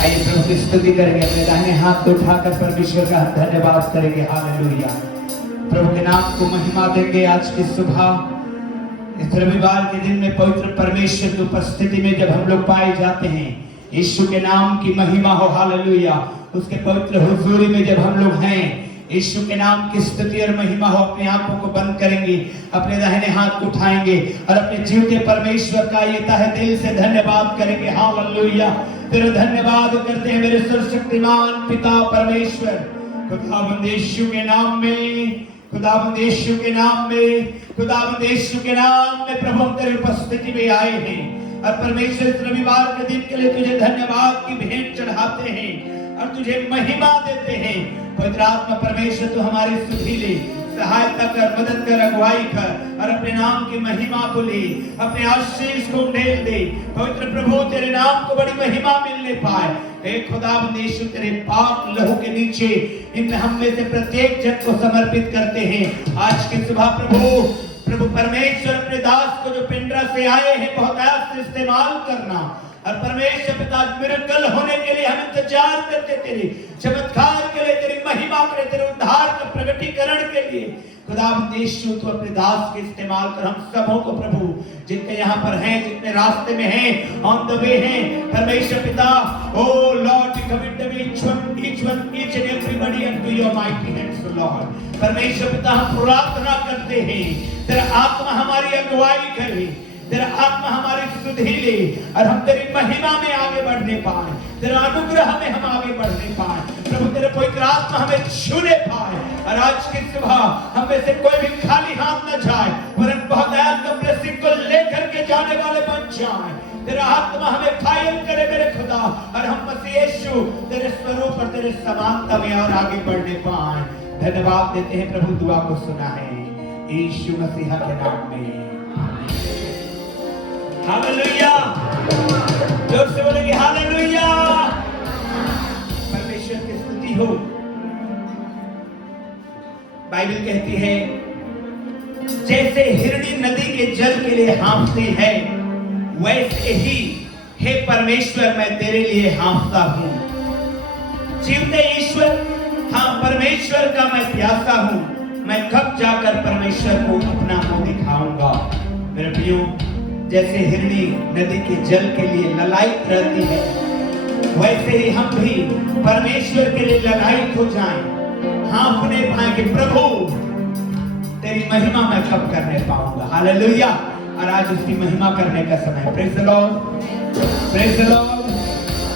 आइए प्रभु की स्तुति करेंगे, अपने दाहिने हाथ को उठाकर परमेश्वर का धन्यवाद करेंगे। हालेलुया। प्रभु के नाम को महिमा देंगे। आज की सुबह इस रविवार के दिन में पवित्र परमेश्वर की उपस्थिति में जब हम लोग पाए जाते हैं, यीशु के नाम की महिमा हो। हालेलुया। उसके पवित्र हुजूरी में जब हम लोग हैं, यीशु के नाम की स्तुति और महिमा हो। अपने आंखों को बंद करेंगे, अपने दाहिने हाथ को उठाएंगे और अपने जीवते परमेश्वर का ये तहे दिल से धन्यवाद करेंगे। हालेलुया। तेरा धन्यवाद करते हैं मेरे सर्वशक्तिमान पिता परमेश्वर। खुदावंद यीशु के नाम में, खुदावंद यीशु के नाम में, खुदावंद यीशु के नाम में प्रभु हम तेरी उपस्थिति में आए हैं और परमेश्वर इस रविवार के दिन के लिए तुझे धन्यवाद की भेंट चढ़ाते हैं और तुझे महिमा देते हैं। पवित्र आत्मा परमेश्वर तू हमारी स्तुति ले, सहायता कर, मदद कर, अगुवाई कर और अपने नाम की महिमा को ले, अपने आशीष को ढेल दे। पवित्र प्रभु तेरे नाम को बड़ी महिमा मिलने पाए। हे खुदावंद यीशु तेरे पाक लहू के नीचे इन हम में से प्रत्येक जन को समर्पित करते हैं। आज की सुबह प्रभु परमेश्वर अपने दास को जो पिंडरा से आए हैं बहुत आयास से इस्तेमाल करना और परमेश्वर पिता मिरेकल होने के लिए हम इंतजार करते, तेरे चमत्कार के लिए, तेरी महिमा के लिए, तेरे उद्धार के प्रगटीकरण के लिए। खुदावंद यीशु तो अपने दास के इस्तेमाल कर हम सबों को प्रभु, जितने यहाँ पर हैं, जितने रास्ते में हैं, ऑन द वे हैं, परमेश्वर पिता, O Lord we commit each and everybody unto your mighty hands, Lord। परमेश्वर पिता हम प्रार्थना करते हैं तेरा आत्मा हमारी अगुवाई करे, तेरा आत्मा हमारी सुधि ले और हम तेरी महिमा में आगे बढ़ने पाए, तेरा अनुग्रह में हम आगे बढ़ने पाए। प्रभु तेरे पवित्र आत्मा हमें छूने पाए और आज की सुबह हम में से कोई भी खाली हाथ न जाए, परंतु बहुत आत्मा ब्लेसिंग को लेकर के जाने वाले बन जाए। तेरा आत्मा हमें कायल करे मेरे खुदा और हम मसीह यीशु तेरे स्वरूप और तेरे समानता में और आगे बढ़ने पाए। धन्यवाद देते हैं प्रभु, दुआ को सुना है यीशु मसीह के नाम में। हालेलुया। जोर से बोलेंगे हालेलुया। परमेश्वर की स्तुति हो। बाइबल कहती है जैसे हिरणी नदी के जल के लिए हाँफती है, वैसे ही हे परमेश्वर मैं तेरे लिए हाँफता हूं। जीवते ईश्वर, हाँ परमेश्वर का मैं प्यासा हूं। मैं कब जाकर परमेश्वर को अपना मुंह दिखाऊंगा। मेरे प्रियो, जैसे हिरणी नदी के जल के लिए ललायित रहती है, वैसे ही हम भी परमेश्वर के लिए ललायित हो जाएं, हाँफने पाए कि प्रभु तेरी महिमा मैं कब करने पाऊंगा। हालेलुया। और आज उसकी महिमा करने का समय। Praise the Lord, praise the Lord,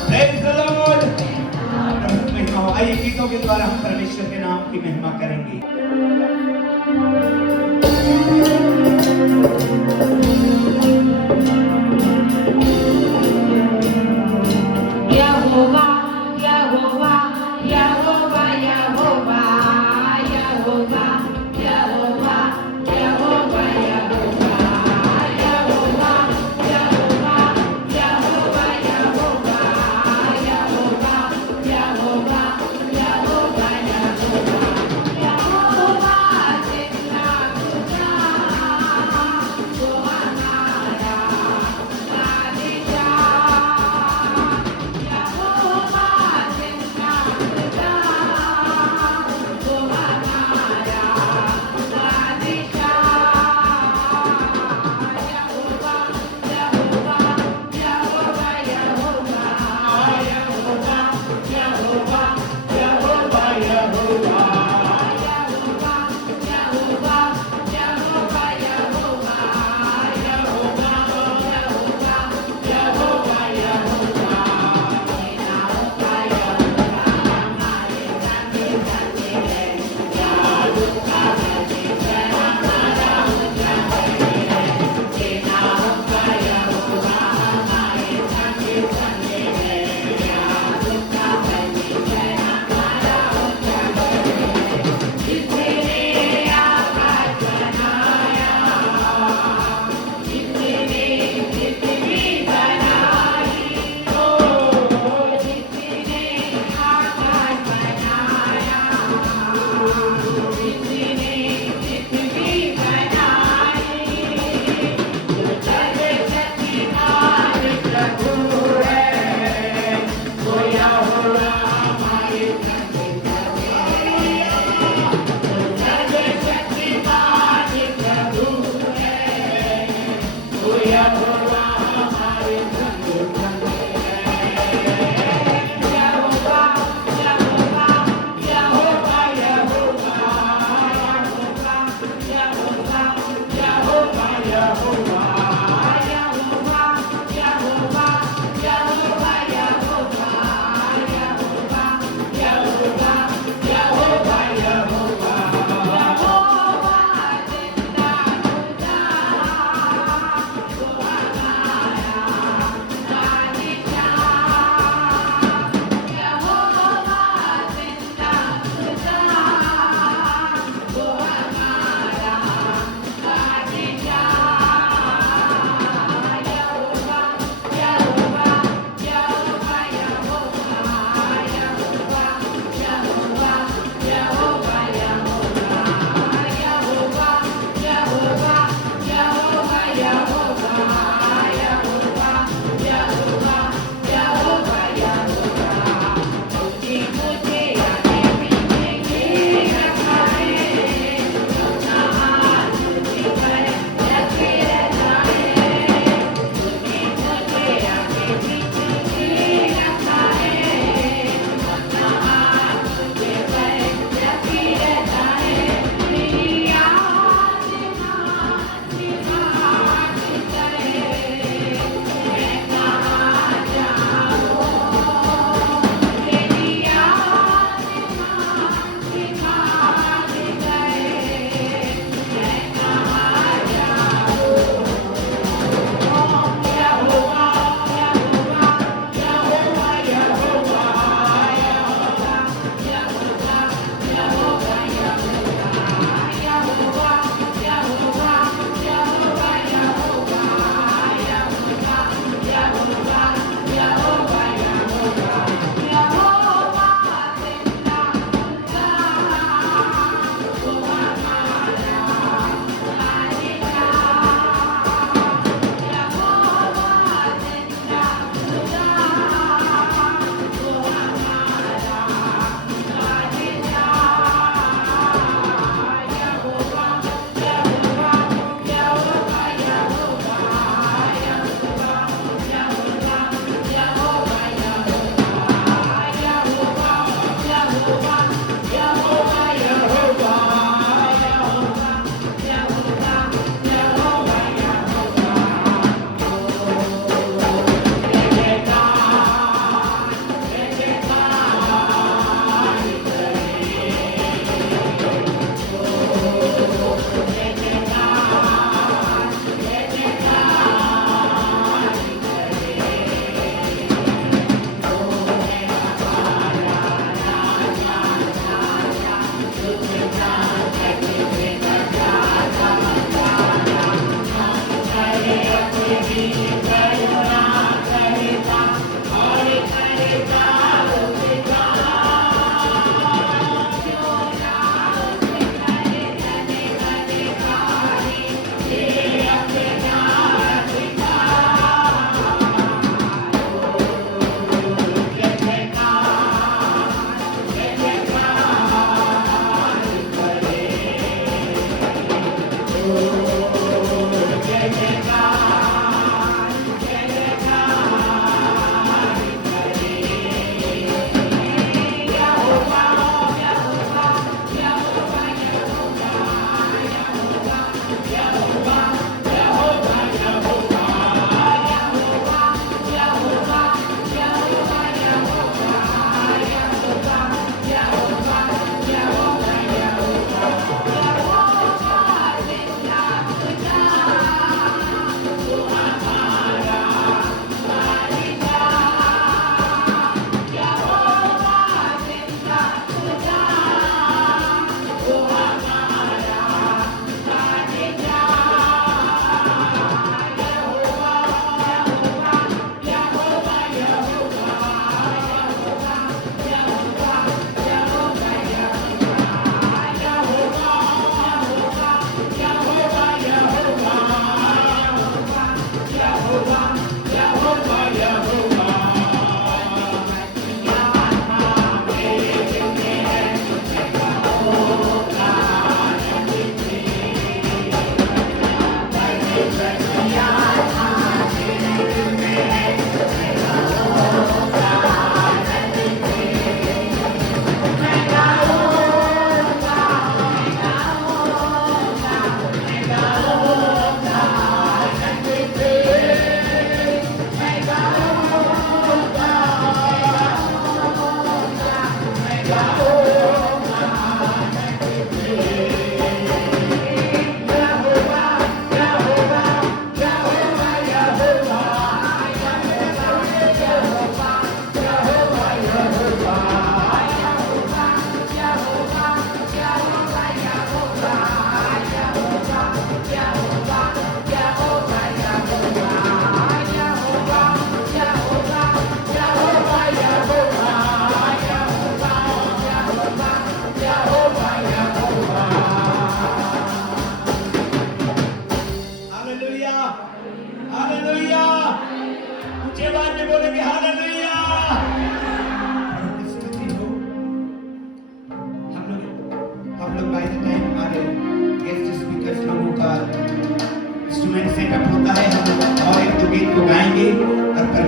praise the Lord. महिमा हो। आइए गीतों के द्वारा हम परमेश्वर के नाम की महिमा करेंगे। यहोवा यहोवा यहोवा यहोवा यहोवा यहोवा यहोवा यहोवा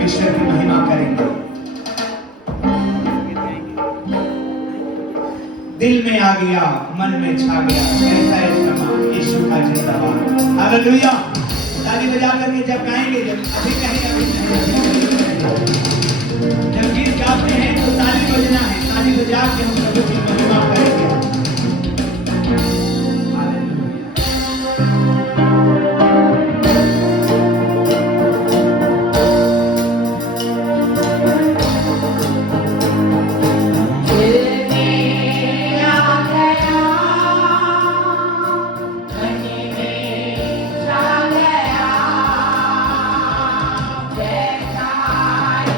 परमेश्वर की महिमा करेंगे। दिल में आ गया, मन में छा गया, कैसा है समा यीशु का जिंदाबाद। हालेलुया। ताली बजा करके जब गाएंगे, जब अभी कहीं जब गीत गाते हैं तो ताली बजना है। ताली बजा के हम प्रभु की महिमा करेंगे।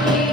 Yeah.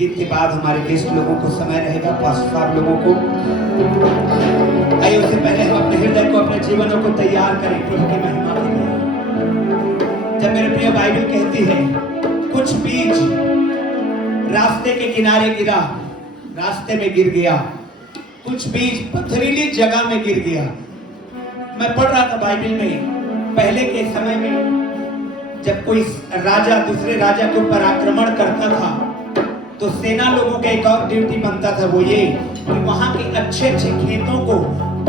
गीत के बाद हमारे गेस्ट लोगों को समय रहेगा, पास्टर साहब लोगों को। आइए उससे पहले हम अपने हृदय को, अपने जीवनों को तैयार करें प्रभु की महिमा के लिए। जब मेरे प्रिय बाइबल कहती है कुछ बीज रास्ते के किनारे गिरा, रास्ते में गिर गया, कुछ बीज पथरीली जगह में गिर गया। मैं पढ़ रहा था बाइबल में, पहले के समय में जब कोई राजा दूसरे राजा के ऊपर आक्रमण करता था तो सेना लोगों का एक और ड्यूटी बनता था, वो ये कि वहां के अच्छे अच्छे खेतों को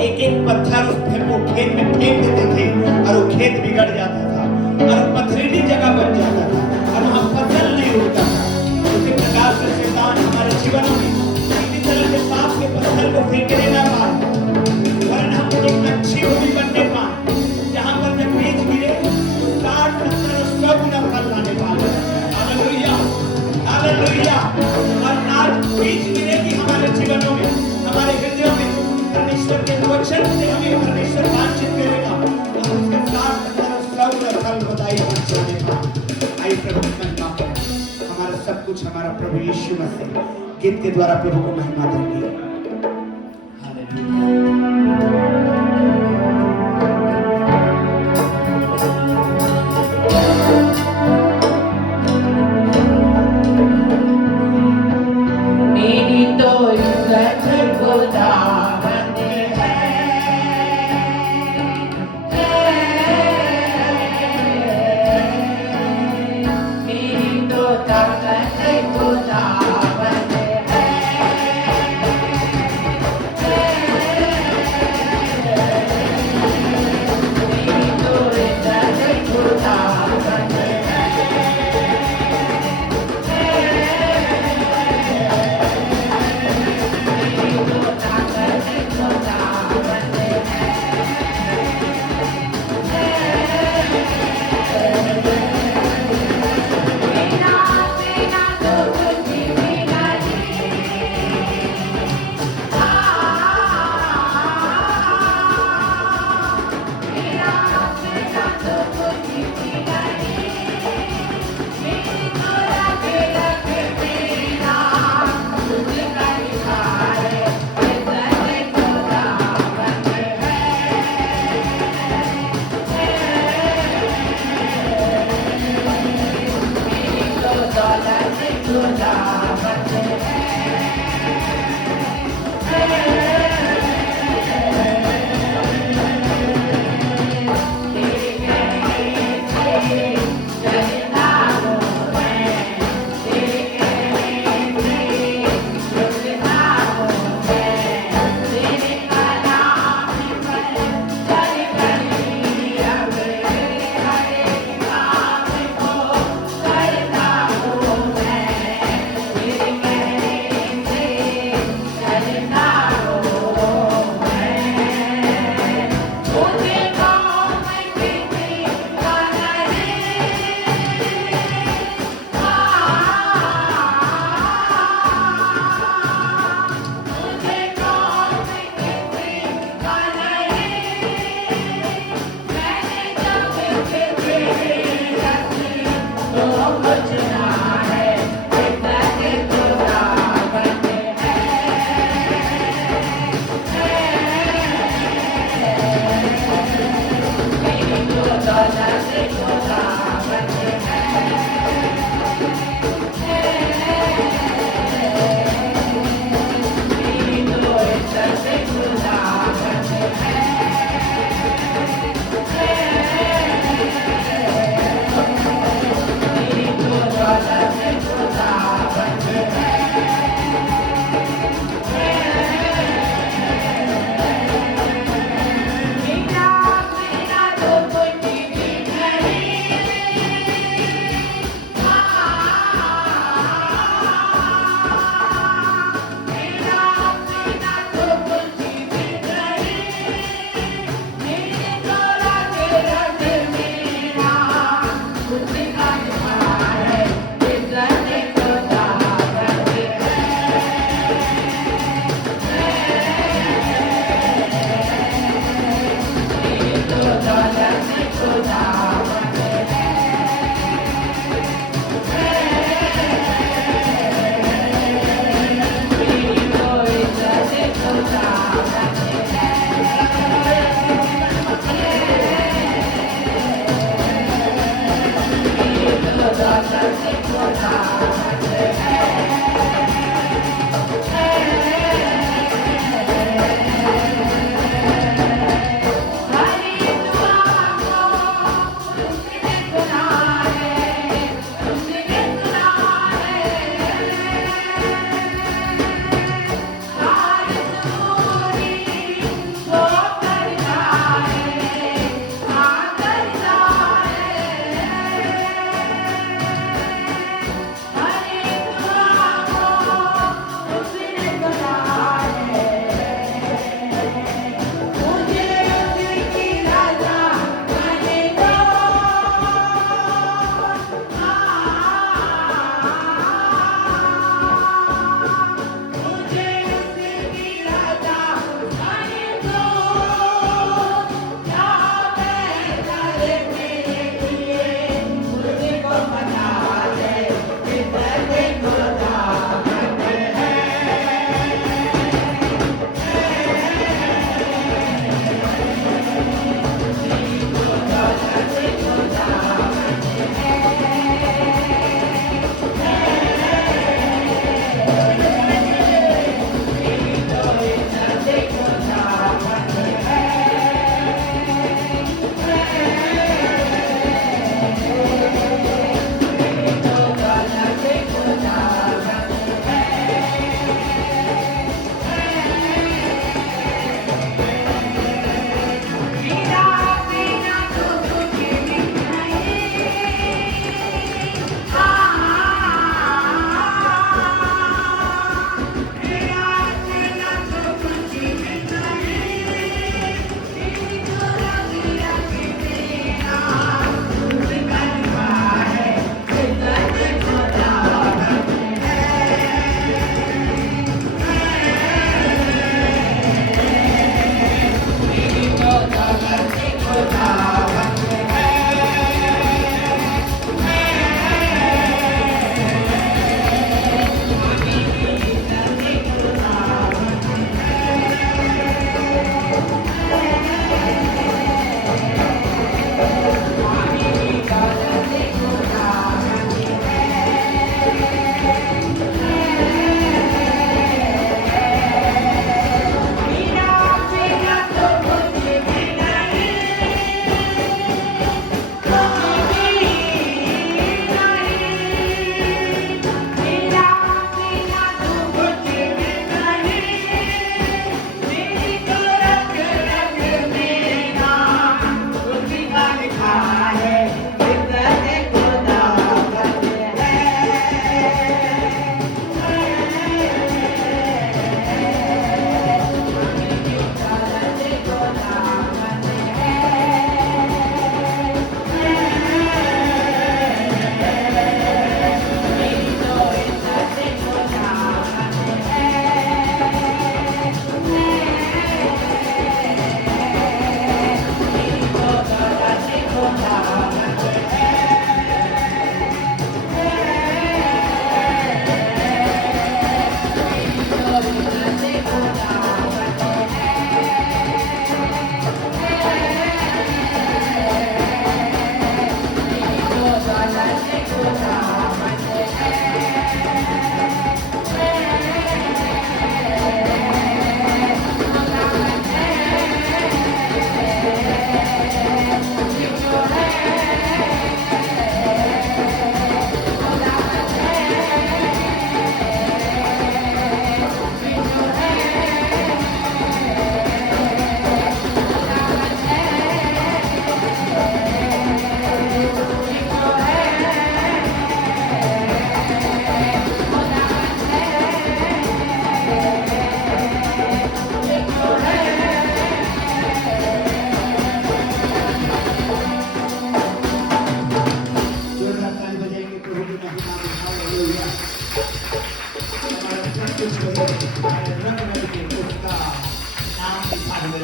एक एक पत्थर उस वो खेत में फेंक देते थे और वो खेत बिगड़ जाता था और पथरीली जगह बन जाता था और वहां फसल नहीं होता था। उसी प्रकार से शैतान हमारे जीवनों में किसी तरह से पाप के पत्थर को फेंकने ना पाए, वरन हम एक अच्छी भूमि बनने पाए जहां पर जब बीज गिरे तो 60, 70 और 100 गुना फल लाने वाले। Hallelujah, hallelujah. और आज बीज गिरेगी हमारे जीवनों में, हमारे हृदयों में। परमेश्वर के वचन से हमें परमेश्वर बातचीत करेगा और उसके 60, 70 और 100 गुना फल बताई जाने पाए। आइए प्रभु की महिमा करें। हमारा सब कुछ हमारा प्रभु यीशु मसीह गीत के द्वारा प्रभु को महिमा देंगे। मेरी तो इज्जत खुदावंद है, मेरी तो ताकत खुदावंद है।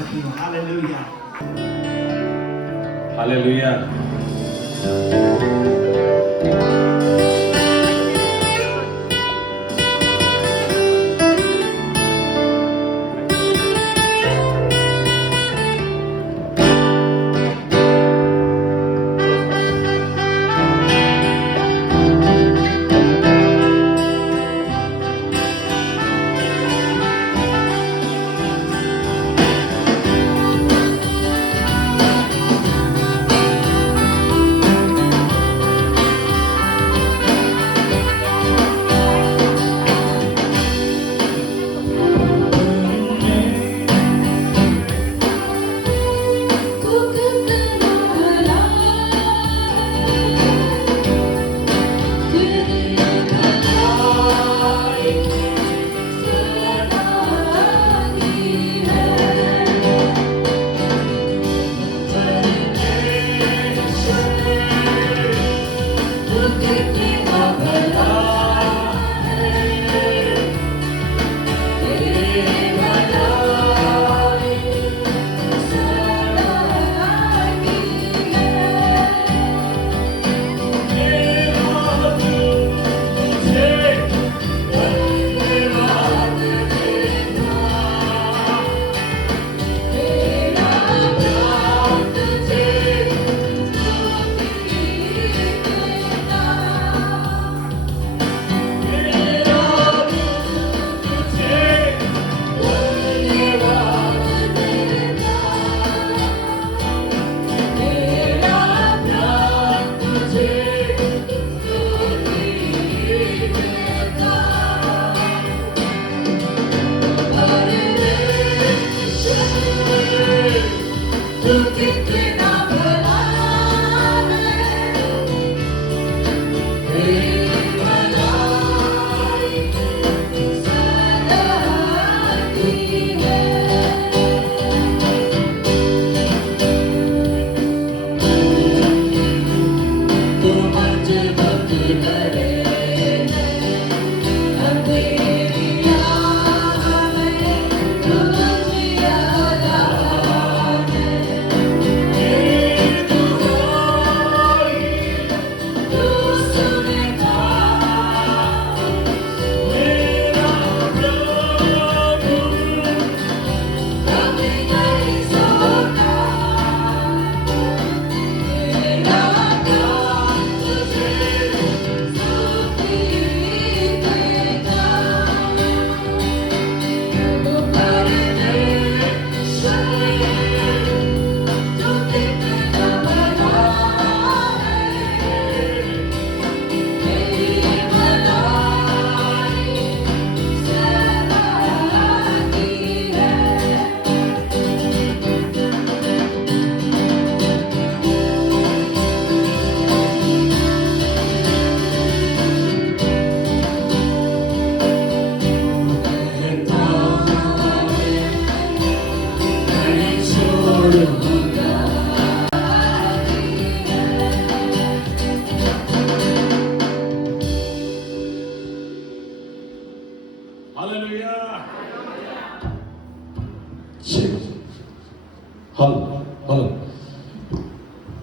सकती हो। हालेलुया। हालेलुया।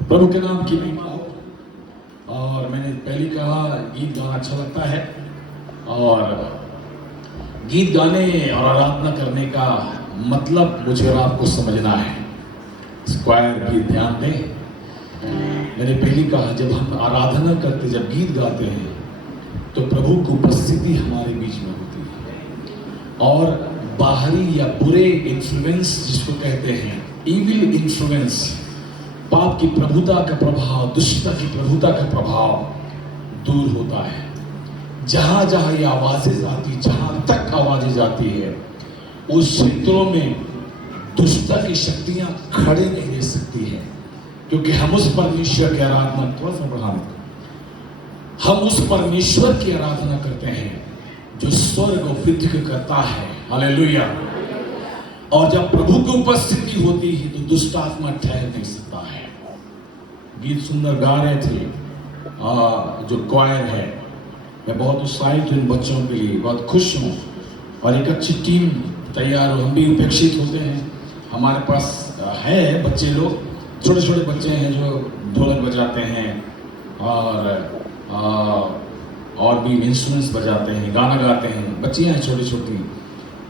प्रभु के नाम की महिमा हो। और मैंने पहले कहा गीत गाना अच्छा लगता है, और गीत गाने और आराधना करने का मतलब मुझे और आपको समझना है। स्क्वायर भी ध्यान दें, मैंने पहले कहा जब हम आराधना करते, जब गीत गाते हैं तो प्रभु की उपस्थिति हमारे बीच में होती है, और बाहरी या बुरे इन्फ्लुएंस जिसको कहते हैं इविल इन्फ्लुएंस, पाप की प्रभुता का प्रभाव, दुष्टता की प्रभुता का प्रभाव दूर होता है। जहां जहां ये आवाजें जाती, जहां तक आवाजें जाती है, उस क्षेत्रों में दुष्टता की शक्तियां खड़े नहीं रह सकती है, क्योंकि हम उस परमेश्वर की आराधना, थोड़ा सा बढ़ाने, हम उस परमेश्वर की आराधना करते हैं जो स्वर्ग और पृथ्वी करता है। हालेलुया। और जब प्रभु की उपस्थिति होती है तो दुष्ट आत्मा ठहर नहीं सकता है। गीत सुंदर गा रहे थे जो क्वायर है, मैं बहुत उत्साहित हूँ इन बच्चों के लिए, बहुत खुश हूँ, और एक अच्छी टीम तैयार हो। हम भी उपेक्षित होते हैं, हमारे पास है बच्चे लोग, छोटे छोटे बच्चे हैं जो ढोलक बजाते हैं और भी इंस्ट्रूमेंट्स बजाते हैं, गाना गाते हैं, बच्चियाँ हैं छोटी छोटी।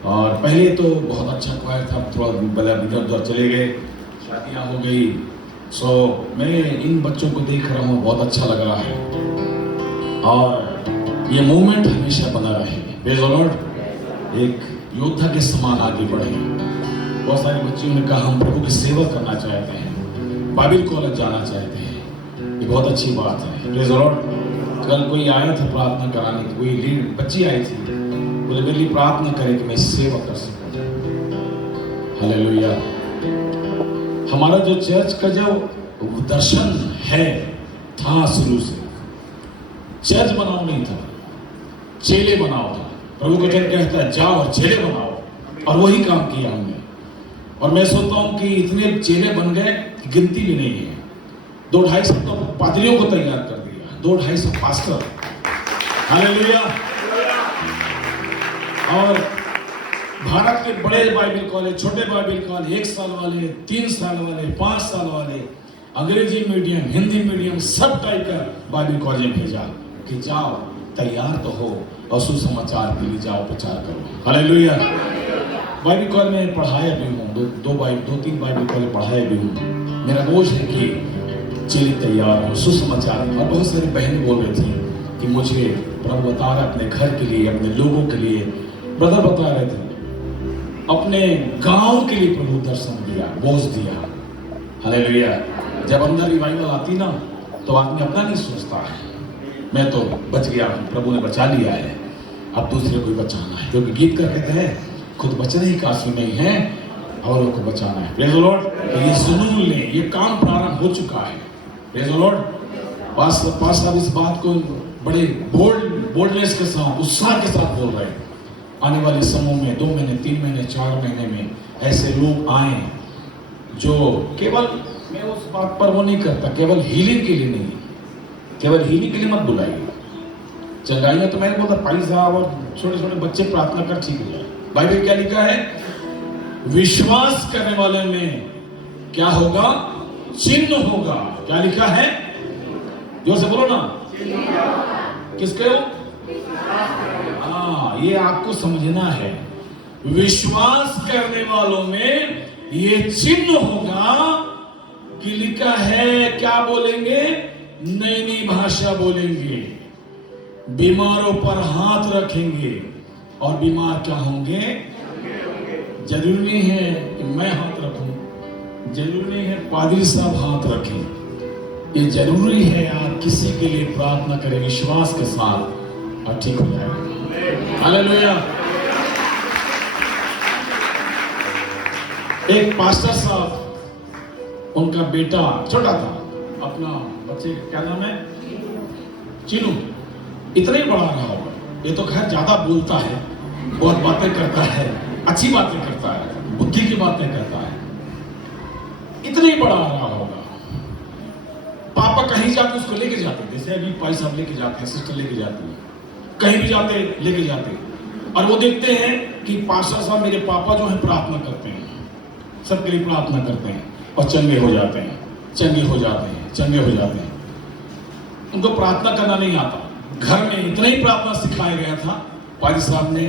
और पहले तो बहुत अच्छा क्वायर था, थोड़ा इधर उधर चले गए, शादियाँ हो गई। सो मैं इन बच्चों को देख रहा हूँ, बहुत अच्छा लग रहा है और ये मूवमेंट हमेशा बना रहे। प्रेज़ द लॉर्ड, एक योद्धा के समान आगे बढ़े। बहुत सारे बच्चियों ने कहा हम प्रभु की सेवा करना चाहते हैं, बाइबल कॉलेज जाना चाहते हैं। ये बहुत अच्छी बात है। प्रेज़ द लॉर्ड, कल कोई आया था प्रार्थना कराने, कोई लीड बच्ची आई थी, बोले मेरे लिए प्रार्थना करें कि मैं सेवा कर सकूं। हालेलुया। हमारा जो चर्च का जो दर्शन है था शुरू से, चर्च बनाओ नहीं था, चेले बनाओ था। प्रभु का वचन कहता है जाओ और चेले बनाओ, और वही काम किया हमने। और मैं सोचता हूँ कि इतने चेले बन गए कि गिनती भी नहीं है। 200-250 तो पादरियों को तैयार कर दिया, 200-250 पास्टर। हालेलुया। और भारत के बड़े बाइबल कॉलेज, छोटे बाइबल कॉलेज, 1 साल वाले, 3 साल वाले, 5 साल वाले, अंग्रेजी मीडियम, हिंदी मीडियम, सब टाइप का बाइबल कॉलेज में भेजा कि जाओ तैयार तो हो और सुसमाचार के लिए जाओ, प्रचार करो। हालेलुया। बाइबल कॉलेज में पढ़ाया भी हूँ, 2-3 बाइबल कॉलेज पढ़ाया भी हूँ। मेरा दोष है कि चेले तैयार हो, सुसमाचार। और बहुत सारी बहन बोल रही थी कि मुझे प्रभु बता रहे अपने घर के लिए, अपने लोगों के लिए। ब्रदर बता रहे थे अपने गांव के लिए प्रभु दर्शन दिया, बोझ दिया। हालेलुया। जब अंदर रिवाइवल आती ना तो आदमी अपना नहीं सोचता है, मैं तो बच गया हूँ, प्रभु ने बचा लिया है, अब दूसरे को बचाना है। क्योंकि गीत कर कहते हैं खुद बचना ही काफी नहीं है, औरों को बचाना है। Praise the Lord. ये जुनून ले, ये काम प्रारंभ हो चुका है। Praise the Lord. पास साहब इस बात को बड़े बोल्डनेस के साथ, उत्साह के साथ बोल रहे हैं। आने वाले समूह में 2 महीने, 3 महीने, 4 महीने में ऐसे लोग आए जो केवल, मैं उस बात पर वो नहीं करता, केवल हीलिंग के लिए नहीं, केवल हीलिंग के लिए मत बुलाइए। चंगाइयाँ तो मैंने बोला पाई साहब और छोटे छोटे बच्चे प्रार्थना कर ठीक हो जाए। बाइबल क्या लिखा है? विश्वास करने वाले में क्या होगा? चिन्ह होगा। क्या लिखा है? जोर से बोलो ना। किसके हो? हाँ, ये आपको समझना है। विश्वास करने वालों में ये चिन्ह होगा कि लिखा है क्या बोलेंगे? नई नई भाषा बोलेंगे, बीमारों पर हाथ रखेंगे और बीमार क्या होंगे? जरूरी नहीं है कि मैं हाथ रखूं, जरूरी नहीं है पादरी साहब हाथ रखें। ये जरूरी है आप किसी के लिए प्रार्थना करें विश्वास के साथ और ठीक हो जाएगा। हालेलुया। एक पास्टर साहब, उनका बेटा छोटा था, अपना बच्चे क्या नाम है? चिनू। इतना ही बड़ा रहा होगा, ये तो खैर ज्यादा बोलता है, बहुत बातें करता है, अच्छी बातें करता है, बुद्धि की बातें करता है। इतना ही बड़ा रहा होगा। पापा कहीं जाते उसको लेके जाते, जैसे अभी भाई साहब लेके जाते हैं, सिस्टर लेके जाती है, कहीं भी जाते लेके जाते, और वो देखते हैं कि पास्टर साहब मेरे पापा जो है प्रार्थना करते हैं, सबके लिए प्रार्थना करते हैं और चंगे हो जाते हैं, चंगे हो जाते हैं, चंगे हो जाते हैं। उनको प्रार्थना करना नहीं आता। घर में इतना ही प्रार्थना सिखाया गया था। पादी साहब ने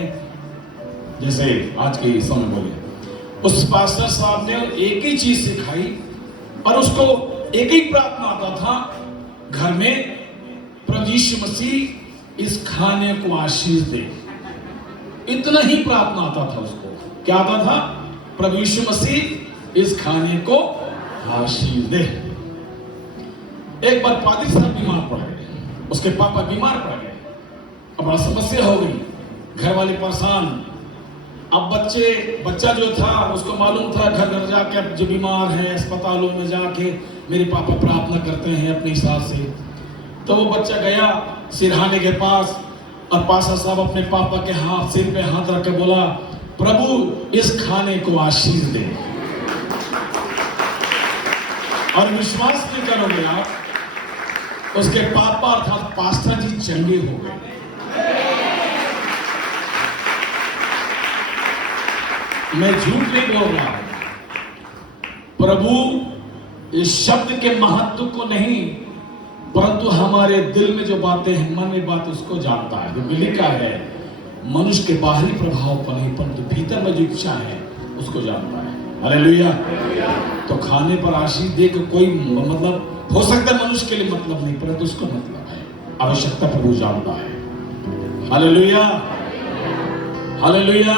जैसे आज के समय बोले, उस पास्टर साहब ने एक ही चीज सिखाई और उसको एक ही प्रार्थना आता था घर में, प्रभु यीशु मसीह इस खाने को आशीष दे। इतना ही प्रार्थना आता था उसको। क्या आता था? प्रभु यीशु मसीह इस खाने को आशीष दे। एक बार पादरी साहब बीमार पड़ गए, उसके पापा बीमार पड़ गए, अब बड़ा समस्या हो गई, घर वाले परेशान। अब बच्चा जो था उसको मालूम था घर घर जाके जो बीमार है अस्पतालों में जाके मेरे पापा प्रार्थना करते हैं अपने हिसाब से। तो वो बच्चा गया सिरहाने के पास और पास्टर साहब अपने पापा के हाथ, सिर पे हाथ रख के बोला, प्रभु इस खाने को आशीष दे। और विश्वास नहीं करोगे आप, उसके पापा अर्थात पास्टर जी चंगे हो गए। मैं झूठ नहीं बोल रहा हूं, प्रभु इस शब्द के महत्व को नहीं, परंतु हमारे दिल में जो बातें हैं, मन में बात, उसको जानता है। क्योंकि लिखा है मनुष्य के बाहरी प्रभाव को नहीं, परंतु भीतर में जो इच्छा है उसको जानता है। हालेलुया। तो खाने पर आशीष देकर कोई मतलब हो सकता है मनुष्य के लिए मतलब नहीं, परंतु उसको मतलब है, आवश्यकता प्रभु जानता है। Hallelujah, hallelujah.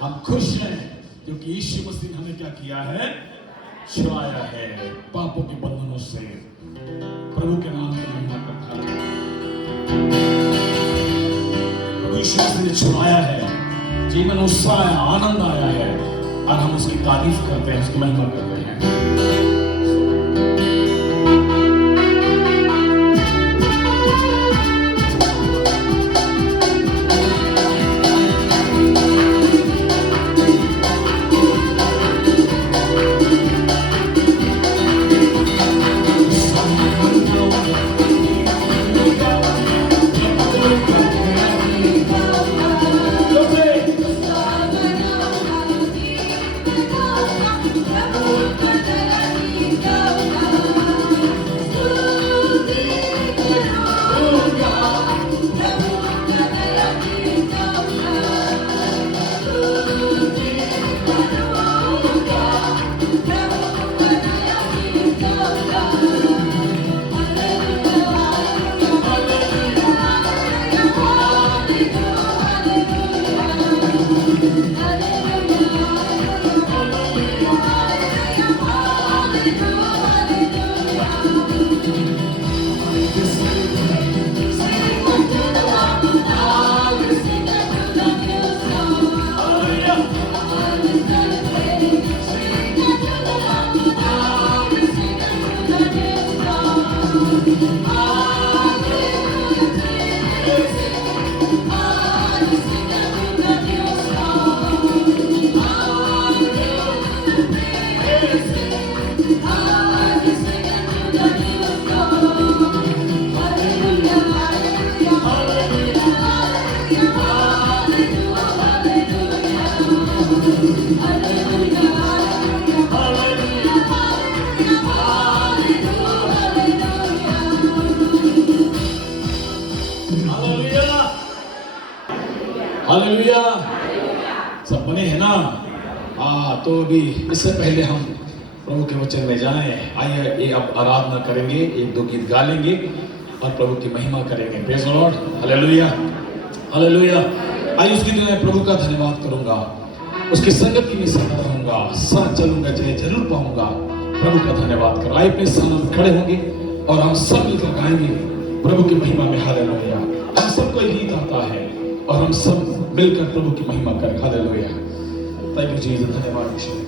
हम खुश हैं क्योंकि यीशु मसीह ने हमें क्या किया है? छुड़ाया है पापों के बंधनों से। प्रभु के नाम की महिमा करता है। प्रभु यीशु मसीह ने छुड़ाया है, जीवन उत्साह आया, आनंद आया है, और हम उसकी तारीफ करते हैं, उसकी महिमा करते हैं। हालेलुया। सब बने हैं ना? तो अभी इससे पहले हम प्रभु के वचन में जाएं, आइए ये अब आराधना करेंगे, एक दो गीत गा लेंगे और प्रभु की महिमा करेंगे। Praise the Lord. Hallelujah, hallelujah. आइए उस गीत में प्रभु का धन्यवाद करूंगा, उसकी संगति में सदा रहूंगा, साथ चलूंगा, जय जरूर पाऊंगा। प्रभु का धन्यवाद करो। आइए अपने स्थान पर खड़े होंगे और हम सब मिलकर गाएंगे प्रभु की महिमा में। हालेलुया। हम सबको गीत आता है और हम सब मिलकर प्रभु की महिमा करें। हालेलुया। Thank you Jesus. धन्यवाद यीशु।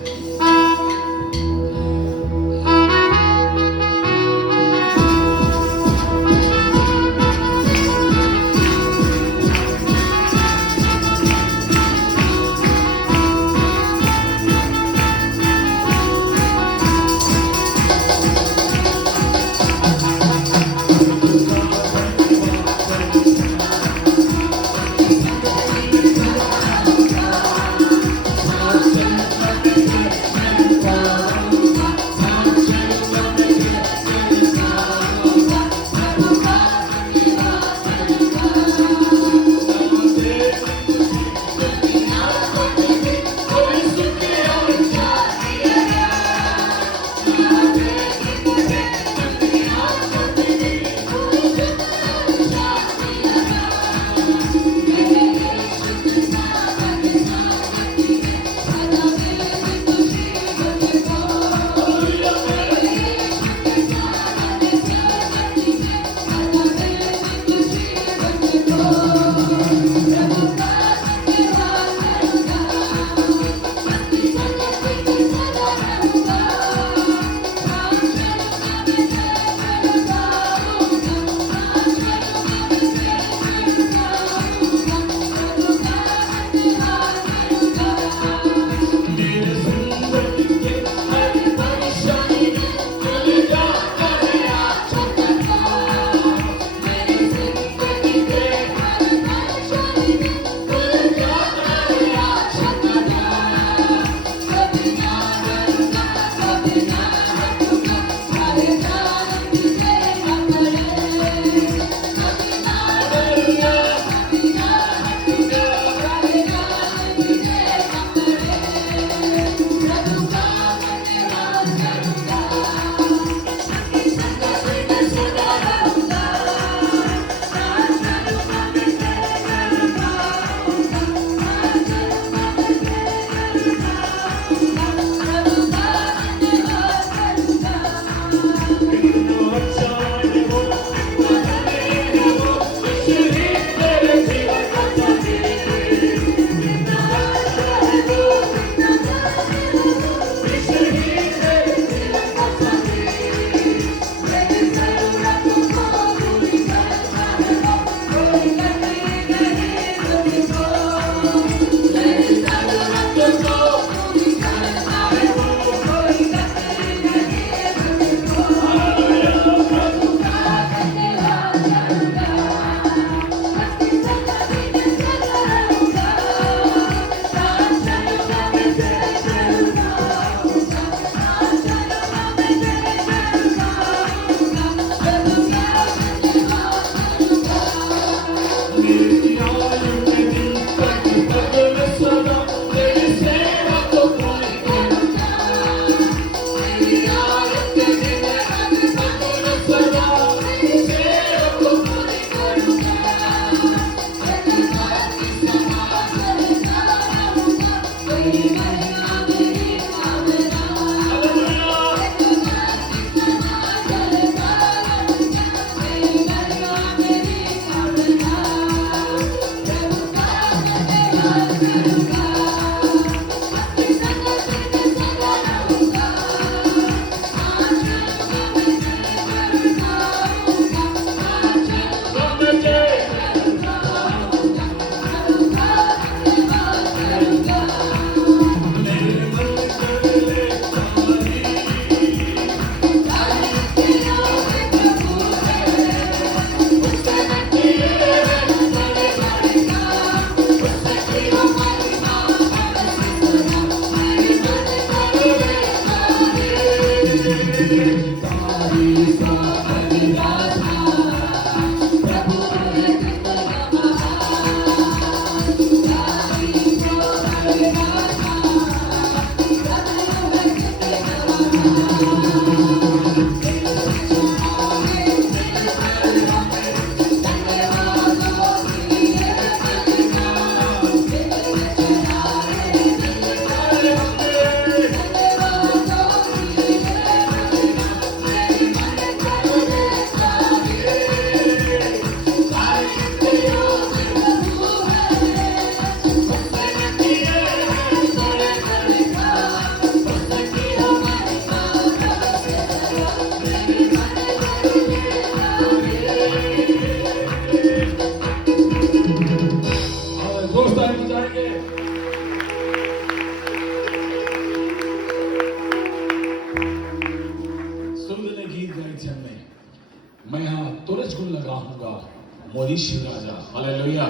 और यीशु राजा, हालेलुया।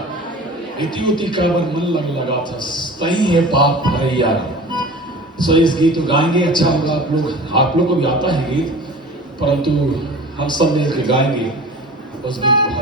इतियोती का मन लगा था, सही है बाप भैया। सो इस गीत को गाएंगे, अच्छा होगा। आप लोग को भी आता है गीत, परंतु हम सब मिल के गाएंगे उस गीत को।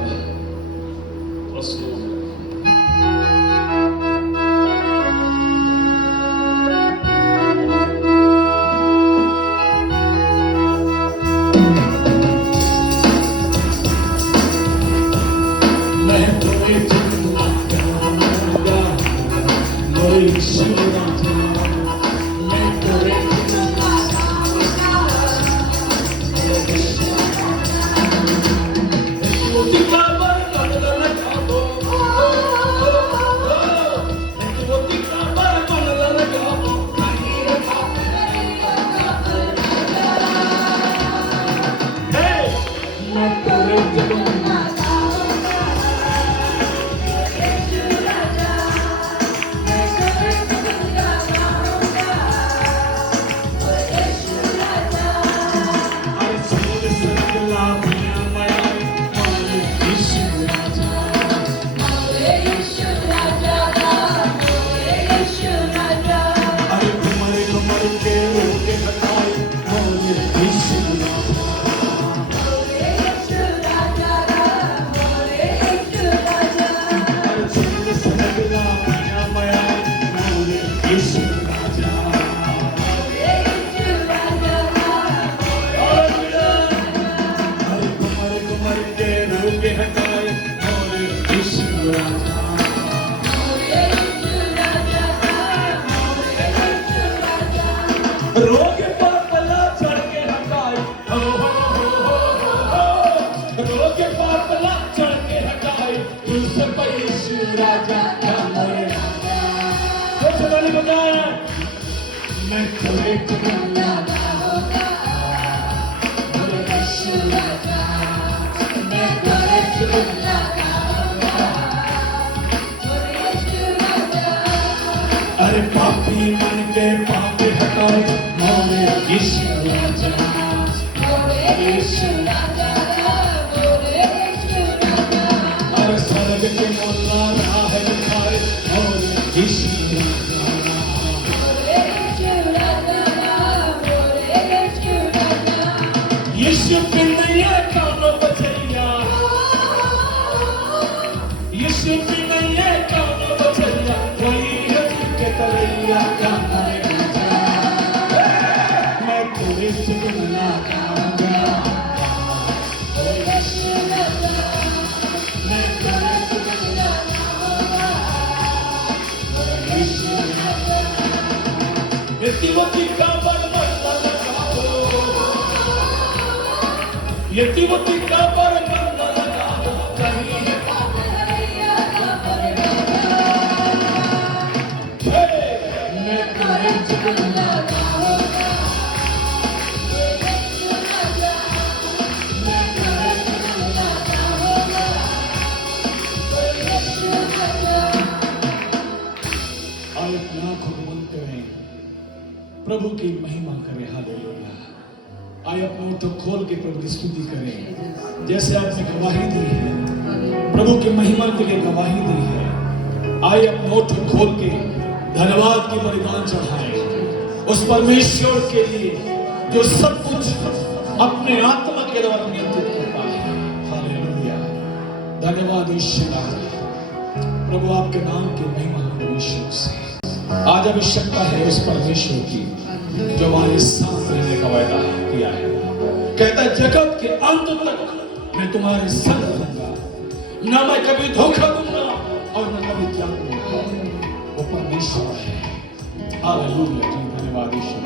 अरे पापी मन के पाप हटाए, मोरे यीशु राजा, मोरे यीशु राजा, मोरे यीशु राजा। अरे स्वर्ग के मोला राह दिखाए, मोरे यीशु राजा, मोरे यीशु राजा, मोरे यीशु राजा। यीशु बिन ये काम बचैया, यीशु बिन ये काम बचैया, कोई कलैया का मैं तेरे चुगला गाऊंगा, मैं तेरे चुगला गाऊंगा। यतिवती का बल लगाओ, यतिवती का बल लगाओ, कहीं प्रभु की महिमा करें, हालेलुया। आइए अपना तो खोल के प्रभु की स्तुति करें, जैसे आपने गवाही दी है, प्रभु की महिमा के लिए गवाही दी है। आइए अपना तो खोल के धन्यवाद की बलिदान चढ़ाएं उस परमेश्वर के लिए जो सब कुछ अपने आत्मा के द्वारा नियंत्रित करता है, हालेलुया। धन्यवाद ईश्वर, प्रभु आपके नाम की महिमा परमेश्वर से आज आवश्यकता है उस परमेश्वर की जो हमारे साथ रहने का वायदा किया है। कहता है जगत के अंत तक मैं तुम्हारे संग रहूंगा, न मैं कभी धोखा दूंगा और न कभी त्याग दूंगा। वो परमेश्वर है, हालेलुया। धन्यवाद ईश्वर।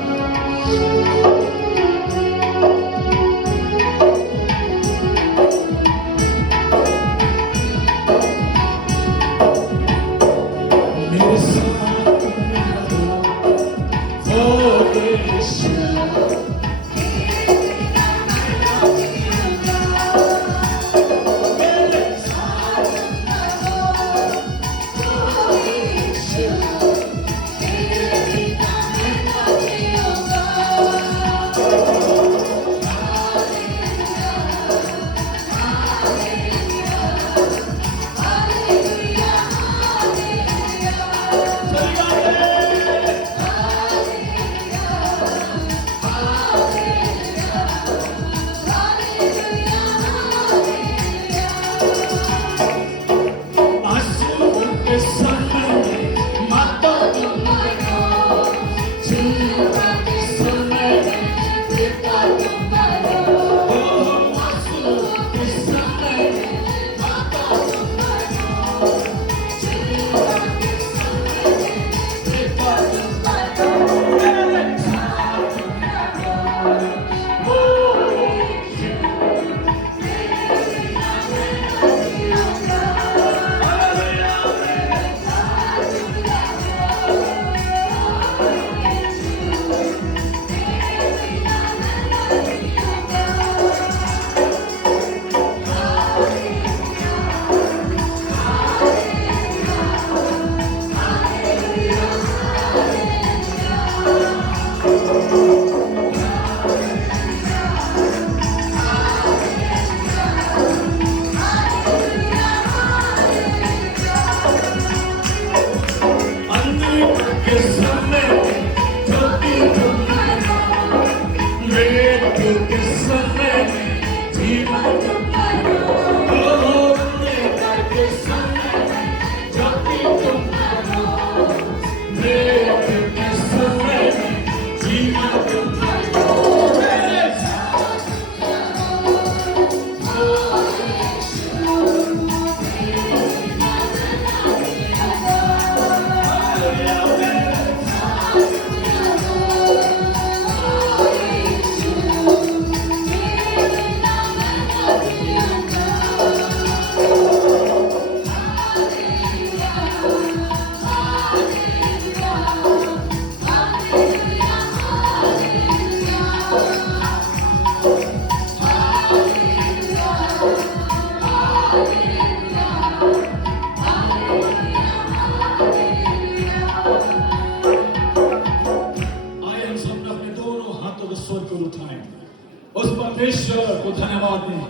परमेश्वर को धन्यवाद दें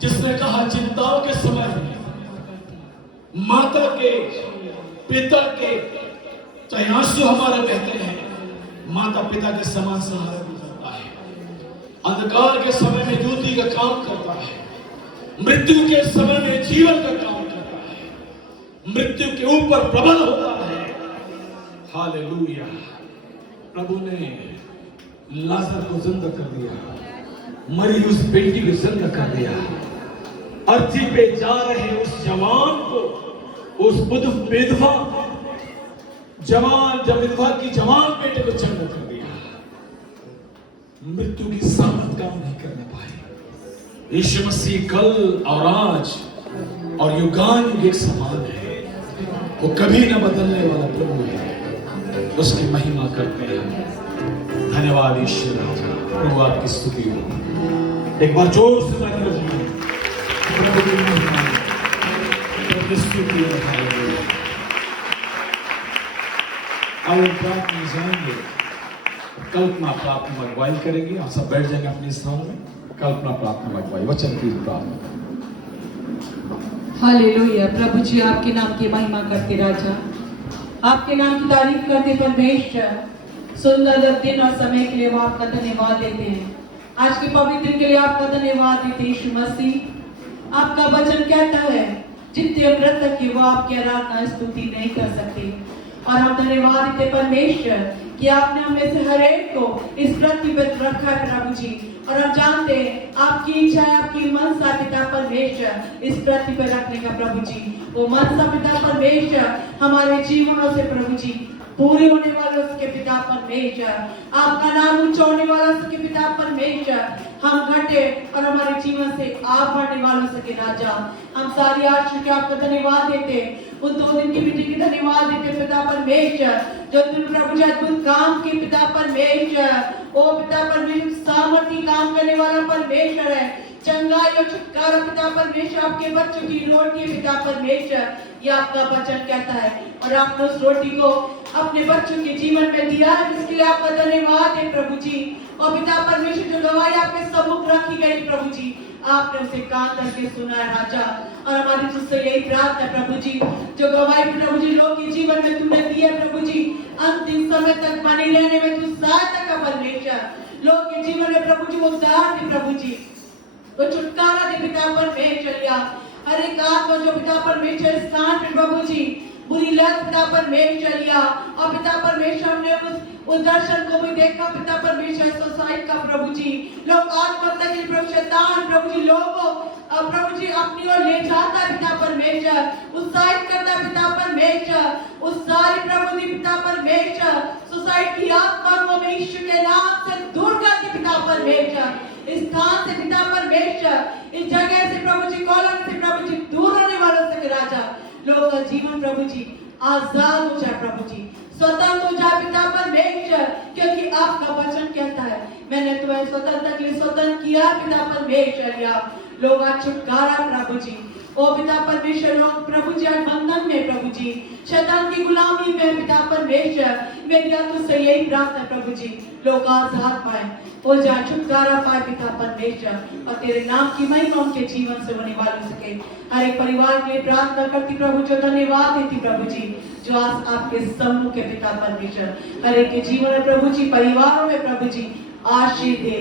जिसने कहा चिंताओं के समय माता के पिता के चाहे आंसू हमारे बहते हैं, माता पिता के समान सहारा गुजरता है। अंधकार के समय में ज्योति का काम करता है, मृत्यु के समय में जीवन का काम करता है, मृत्यु के ऊपर प्रबल होता है। हालेलुया। प्रभु ने लाजर को जिंदा कर दिया, मरी उस बेटी को जिंदा कर दिया। अर्थी पे जा रहे उस जवान को, उस विधवा जवान विधवा की जवान बेटे को जिंदा कर दिया। मृत्यु की सामर्थ काम नहीं करने पाई। यीशु मसीह कल और आज और युगान एक समान है। वो कभी न बदलने वाला प्रभु है। उसकी महिमा करते हैं। धन्यवाद ईश्वर, प्रभु आपकी स्तुति हो। एक बार जोर से प्रभु की महिमा, प्रभु की स्तुति हो। आइए प्रार्थना में जाएंगे, कल्पना प्रार्थना में अगुवाई करेंगे। हम सब बैठ जाएंगे अपने स्थान में। कल्पना प्रार्थना में अगुवाई, वचन की प्रार्थना। हालेलुया। प्रभु जी आपके नाम की महिमा करते राजा, आपके नाम की तारीफ करते परमेश्वर। सुंदर दिन और समय के लिए वो आपका धन्यवाद देते हैं। आज के पवित्र दिन के लिए आपका धन्यवाद देते हैं यीशु मसीह। आपका वचन कहता है जितने मृतक के वो आपकी आराधना स्तुति नहीं कर सकते। और हम धन्यवाद देते परमेश्वर कि आपने हमें से हर एक को इस पृथ्वी पर रखा है प्रभु जी। और हम जानते हैं आपकी इच्छा है, आपकी मनसा पिता परमेश्वर इस पृथ्वी पर रखने का प्रभु जी। वो मनसा पिता परमेश्वर हमारे जीवनों से प्रभु जी पूरे होने वाले उसके पिता परमेश्वर, आपका नाम ऊंचा होने वाला उसके पिता परमेश्वर। हम घटे और हमारे जीवन से आप बढ़ने वालों सके राजा। हम सारी आशीष के आपका धन्यवाद देते, उन 2 दिन की मीटिंग की धन्यवाद देते पिता परमेश्वर, जो तुम प्रभु जी अद्भुत काम के पिता परमेश्वर। ओ पिता परमेश्वर सामर्थी काम करने वाला परमेश्वर है। चंगाई और छुटकारा पिता परमेश्वर आपके बच्चों की रोटी है पिता परमेश्वर। ये आपका वचन कहता है और आपने उस रोटी को अपने बच्चों के जीवन में दिया है, जिसके लिए आपका धन्यवाद है प्रभु जी। और पिता परमेश्वर जो गवाही आपके सम्मुख रखी गई प्रभु जी, आपने उसे कान करके सुना है राजा। और हमारी तुझसे यही प्रार्थना है प्रभु जी, जो गवाही प्रभु जी लोग के जीवन में तुमने दी है प्रभु जी, अंतिम समय तक बने रहने में तू सहायता का परमेश्वर। लोग के जीवन में प्रभु जी वो उद्धार दे प्रभु जी, वो छुटकारा दे पिता परमेश्वर। हर एक आत्मा जो पिता परमेश्वर स्थान पे प्रभु जी बुरी लत पिता परमेश्वर लिया। और पिता परमेश्वर हमने उस दर्शन को भी देखा पिता परमेश्वर सोसाइटी का प्रभु जी। लोग आत्महत्या के प्रभु शैतान प्रभु जी लोगों प्रभु जी अपनी ओर ले जाता है पिता परमेश्वर, उत्साहित करता है पिता परमेश्वर। उस सारी प्रभु जी पिता परमेश्वर सोसाइटी की आत्मा को मैं यीशु के नाम से दूर करके पिता परमेश्वर इस स्थान से पिता परमेश्वर, इस जगह से प्रभु जी कॉलोनी से प्रभु जी दूर होने वालों से राजा। लोगों का जीवन प्रभु जी आजाद हो जाए प्रभु जी, स्वतंत्र हो जाए पिता परमेश्वर, क्योंकि आपका वचन कहता है मैंने तुम्हें स्वतंत्रता के लिए स्वतंत्र किया पिता परमेश्वर। या लोग आज छुटकारा प्रभु जी, ओ पिता परमेश्वर लोग प्रभु जी आज बंधन में प्रभु जी शैतान की गुलामी में पिता परमेश्वर। मेरी तुझसे यही प्रार्थना प्रभु जी, लोग आजाद पाए हो जाए, छुटकारा पाए पिता परमेश्वर, और तेरे नाम की महिमा उनके जीवन से होने वाली सके। हर एक परिवार के लिए प्रार्थना करती प्रभु जो धन्यवाद देती प्रभु जी, जो आज आपके सम्मुख के पिता परमेश्वर हर एक के जीवन में प्रभु जी परिवारों में प्रभु जी आशीष दे,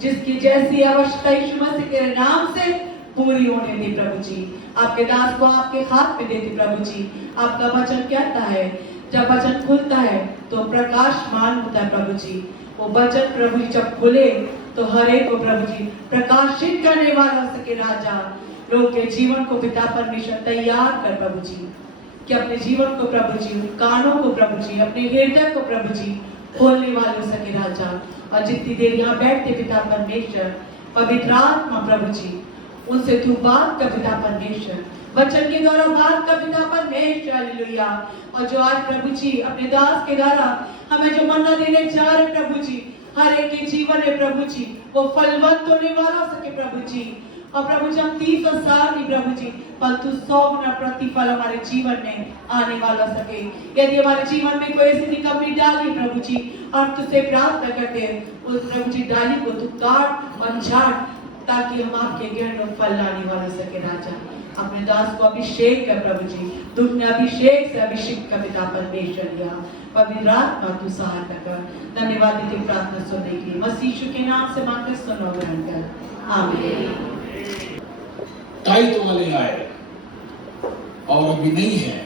जिसकी जैसी आवश्यकता यीशु मसीह के नाम से पूरी होने दे प्रभु जी। आपके दास को आपके हाथ में देते प्रभु जी। आपका वचन कहता है जब वचन खुलता है तो प्रकाशमान होता है प्रभु जी। वो वचन प्रभु जी जब खुले तो हर एक को प्रभु जी प्रकाशित करने वाला सके राजा। लोग के जीवन को पिता परमेश्वर तैयार कर प्रभु जी, कि अपने जीवन को प्रभु जी, कानों को प्रभु जी, अपने हृदय को प्रभु जी खोलने वाले हो सके राजा। और जितनी देर यहाँ बैठते पिता परमेश्वर, पवित्र आत्मा प्रभु जी उनसे तू बात कर पिता परमेश्वर, वचन के द्वारा बात कर पिता परमेश्वर। हालेलुया। और जो आज प्रभु जी अपने दास के द्वारा हमें जो मन्ना देने जा रहे प्रभु जी, हर एक के जीवन में प्रभु जी वो फलवंत होने वाला हो सके प्रभु जी। और प्रभु जी हम 30 साल नहीं प्रभु जी, परंतु 100 गुना प्रतिफल हमारे जीवन में आने वाला सके। यदि हमारे जीवन में कोई ऐसी निकम्मी डाली प्रभु जी, हम तुझसे प्रार्थना करते हैं उस प्रभु जी डाली को तू काट और छाट ताकि हम आपके ज्ञान और फल लाने वाले सके राजा। अपने दास को अभिषेक कर प्रभु जी, तुमने अभिषेक से अभिषेक का पिता परमेश्वर लिया। पवित्र आत्मा तू सहायता कर। धन्यवाद देते प्रार्थना सुनने के लिए, मसीह यीशु के नाम से मांगकर सुनो ग्रहण कर, आमीन। टाइट वाले आए और अभी नहीं है,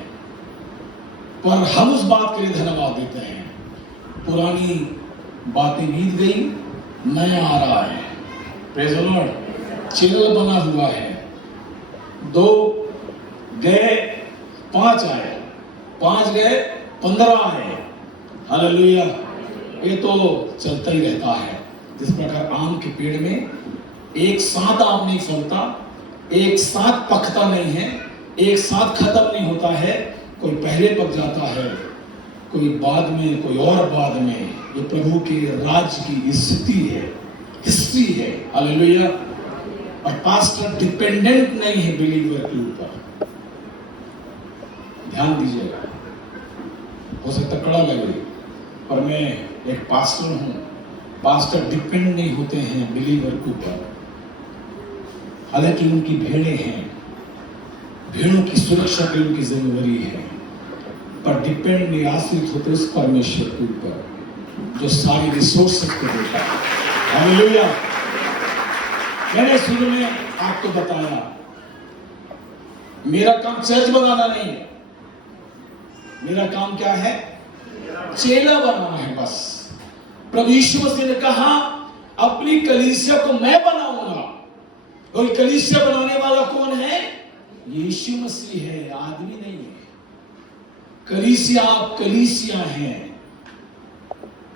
पर हम उस बात के लिए धन्यवाद देते हैं। पुरानी बातें बीत गई, नया आ रहा है। Praise the Lord. चैनल बना हुआ है, 2 गए 5 आए, 5 गए 15 आए। हालेलुया। ये तो चलता ही रहता है। जिस प्रकार आम के पेड़ में एक साथ आम नहीं फलता, एक साथ पकता नहीं है, एक साथ खत्म नहीं होता है। कोई पहले पक जाता है, कोई बाद में, कोई और बाद में। ये प्रभु के राज्य की स्थिति है, हिस्ट्री है। हालेलुया। और पास्टर डिपेंडेंट नहीं है बिलीवर के ऊपर। ध्यान दीजिएगा, हो सकता कड़ा लगे, पर मैं एक पास्टर हूं। पास्टर डिपेंड नहीं होते हैं बिलीवर के ऊपर। हालांकि उनकी भेड़ें हैं, भेड़ों की सुरक्षा की उनकी जिम्मेदारी है, पर डिपेंड नहीं, आश्रित होते उस परमेश्वर के ऊपर जो सारी रिसोर्सेज को देता है। हालेलुया। मैंने शुरू में आपको बताया, मेरा काम चर्च बनाना नहीं है, मेरा काम क्या है? चेला बनाना है बस। प्रभु यीशु मसीह ने कहा अपनी कलीसिया को मैं बनाऊंगा। और कलीसिया बनाने वाला कौन है? यीशु मसीह है, आदमी नहीं है। कलीसिया, आप कलीसिया हैं।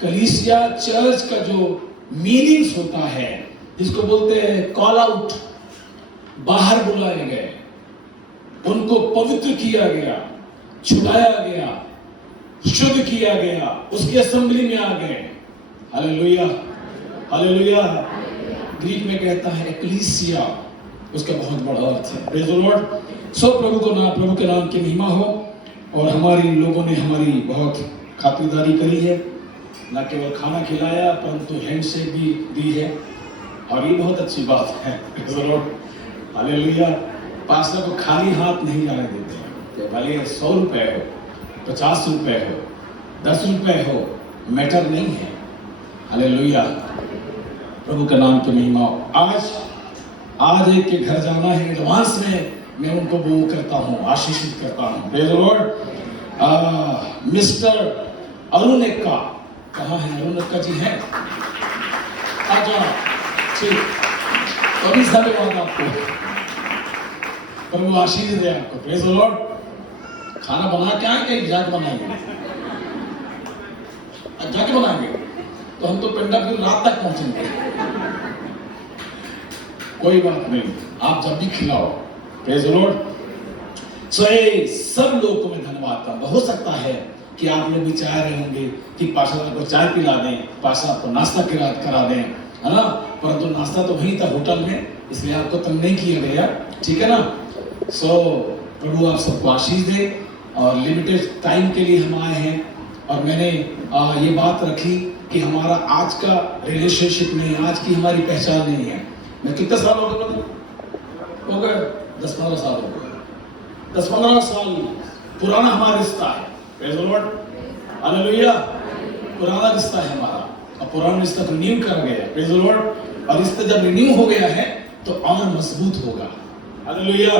कलीसिया चर्च का जो मीनिंग्स होता है, जिसको बोलते हैं कॉल आउट, बाहर बुलाए गए, उनको पवित्र किया गया, छुड़ाया गया, शुद्ध किया गया, उसकी असेंबली में आ गए। Hallelujah, hallelujah. ग्रीक में कहता है एक्लीसिया, उसका बहुत बड़ा अर्थ है। Praise the Lord. सो प्रभु के नाम की महिमा हो। और हमारी लोगों ने हमारी बहुत खातिरदारी करी है, न केवल खाना खिलाया परंतु हैंडशेक भी दी है, और ये बहुत अच्छी बात है। Praise the Lord. Hallelujah. Pastor को खाली हाथ नहीं जाने देते हैं। भले 100 रुपए हो, 50 रुपए हो, 10 रुपए हो, मैटर नहीं है। हालेलुया। प्रभु के नाम की महिमा हो। आज एक के घर जाना है, एडवांस में मैं उनको वो करता हूँ, आशीषित करता हूँ। Praise the Lord. Mister Arun Ekka, कहाँ है अरुण एक्का जी? हैं आजा, ठीक। कभी धन्यवाद आपको, प्रभु आशीष दे आपको। Praise the Lord. खाना बना के आए, कहीं जाके बनाएंगे, जाके बनाएंगे तो हम तो पेंडापुर रात तक पहुंचेंगे। कोई बात नहीं, आप जब भी खिलाओ। Praise the Lord. सो ये सब लोगों को मैं धन्यवाद करता हूं। हो सकता है कि आप लोग भी चाह रहे होंगे कि पास्टर को चाय पिला दें, पास्टर आपको नाश्ता करा दें, है ना? परंतु नाश्ता तो वहीं था होटल में, इसलिए आपको तंग नहीं किया गया, ठीक है ना? सो प्रभु आप सबको आशीष दे। और लिमिटेड टाइम के लिए हम आए हैं, और मैंने ये बात रखी कि हमारा आज का रिलेशनशिप नहीं, आज की हमारी पहचान नहीं है। मैं कितने साल हो गए? 10-15 साल हो गए। 10-15 साल पुराना हमारा रिश्ता है। Praise the Lord. हालेलुया। पुराना रिश्ता है हमारा, और पुराना रिश्ता को रिन्यू कर गया। Praise the Lord. और रिश्ता जब रिन्यू हो गया है तो और मजबूत होगा। हालेलुया।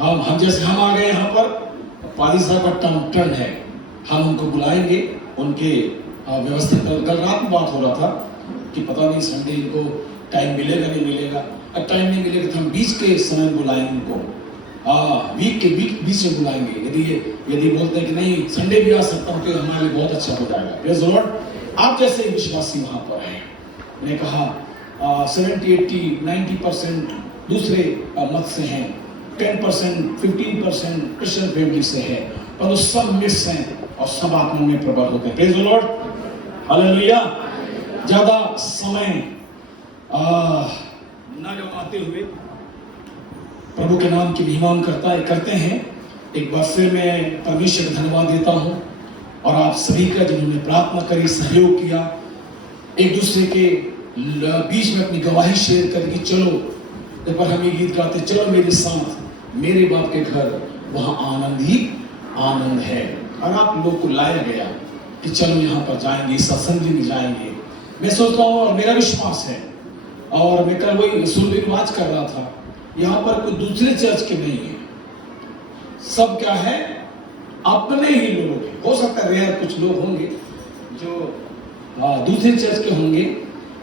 हम जैसे हम आ गए यहाँ पर, पादी साहब का टर्न है, हम उनको बुलाएंगे। उनके व्यवस्था कल रात में बात हो रहा था कि पता नहीं संडे इनको टाइम मिलेगा नहीं मिलेगा। अब टाइम नहीं मिलेगा तो हम बीच के समय बुलाएंगे उनको, वीक के बीच में बुलाएंगे। यदि बोलते हैं कि नहीं संडे भी आ सकता हूँ तो हमारे लिए बहुत अच्छा हो जाएगा। Praise the Lord. आप जैसे विश्वासी वहाँ पर हैं। मैंने कहा 70-80-90% दूसरे मत से हैं, 10% 15% क्रिश्चियन फैमिली से है, पर वो सब मिक्स हैं और सब आत्मा में प्रबल होते हैं। Praise the Lord. हालेलुया। ज्यादा समय ना गवाते हुए प्रभु के नाम की महिमा करते हैं। एक बार फिर मैं परमेश्वर का धन्यवाद देता हूं, और आप सभी का जिन्होंने प्रार्थना करी, सहयोग किया, एक दूसरे के बीच में अपनी गवाही शेयर करेगी, चलो एक बार हम ये गीत गाते, चलो मेरे साथ मेरे बाप के घर, वहां आनंद ही आनंद है। और आप लोग को लाया गया कि चलो यहाँ पर जाएंगे, सत्संग में जाएंगे। मैं सोचता हूँ और मेरा विश्वास है, और मैं कल वही सुनने की बात कर रहा था, यहाँ पर कोई दूसरे चर्च के नहीं है, सब क्या है अपने ही लोग हैं। हो सकता है रेयर कुछ लोग होंगे जो दूसरे चर्च के होंगे,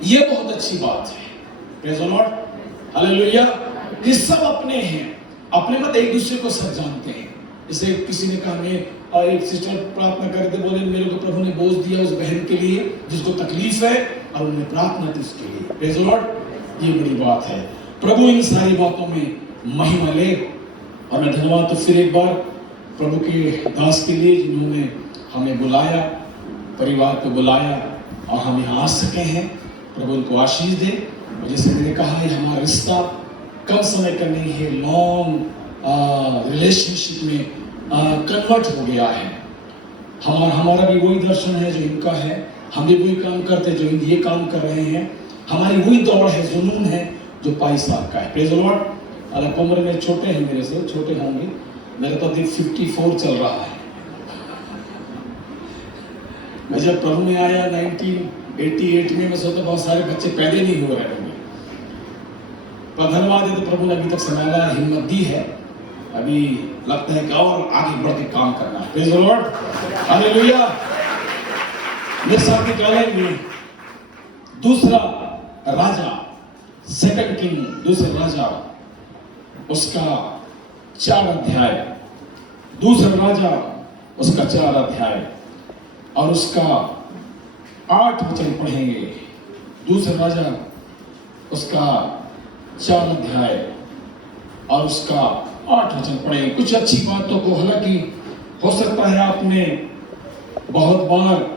ये बहुत अच्छी बात है। Praise the Lord, hallelujah. ये सब अपने हैं, अपने मत एक दूसरे को सब जानते हैं। जैसे किसी ने कहा, मैं एक सिस्टर प्रार्थना करते बोले, मेरे को प्रभु ने बोझ दिया उस बहन के लिए जिसको तकलीफ है, और उन्होंने प्रार्थना की उसके लिए। प्रेज़ द लॉर्ड, ये बड़ी बात है। प्रभु इन सारी बातों में महिमा ले। और मैं धन्यवाद तो फिर एक बार प्रभु के दास के लिए जिन्होंने हमें बुलाया, परिवार को बुलाया और हम यहाँ आ सके हैं। प्रभु उनको आशीष दे। और जैसे मैंने कहा है, हमारा रिश्ता कम समय का नहीं है, लॉन्ग रिलेशनशिप में कन्वर्ट हो गया है। हमारा भी वही दर्शन है जो इनका है, हम भी वही काम करते हैं जो ये काम कर रहे हैं। हमारी वही दौड़ है, जुनून है जो 22 साल का है। Praise the Lord. अलग उम्र में छोटे हैं, मेरे से छोटे होंगे, मेरा तो अभी 54 चल रहा है। मैं जब प्रभु में आया 1988 में, मैं सोचता बहुत सारे बच्चे पैदा नहीं हो रहे होंगे, पर धन्यवाद है तो प्रभु ने अभी तक संभाला, हिम्मत दी है। अभी लगता है कि और आगे बढ़ के काम करना है। Praise the Lord, hallelujah. मेरे साथ निकालेंगे दूसरा राजा, सेकंड किंग, दूसरा राजा, उसका 4 अध्याय, दूसरा राजा उसका 4 अध्याय और उसका 8 वचन पढ़ेंगे। दूसरा राजा उसका 4 अध्याय और उसका 8 वचन पढ़ेंगे। कुछ अच्छी बातों को, हालांकि हो सकता है आपने बहुत बार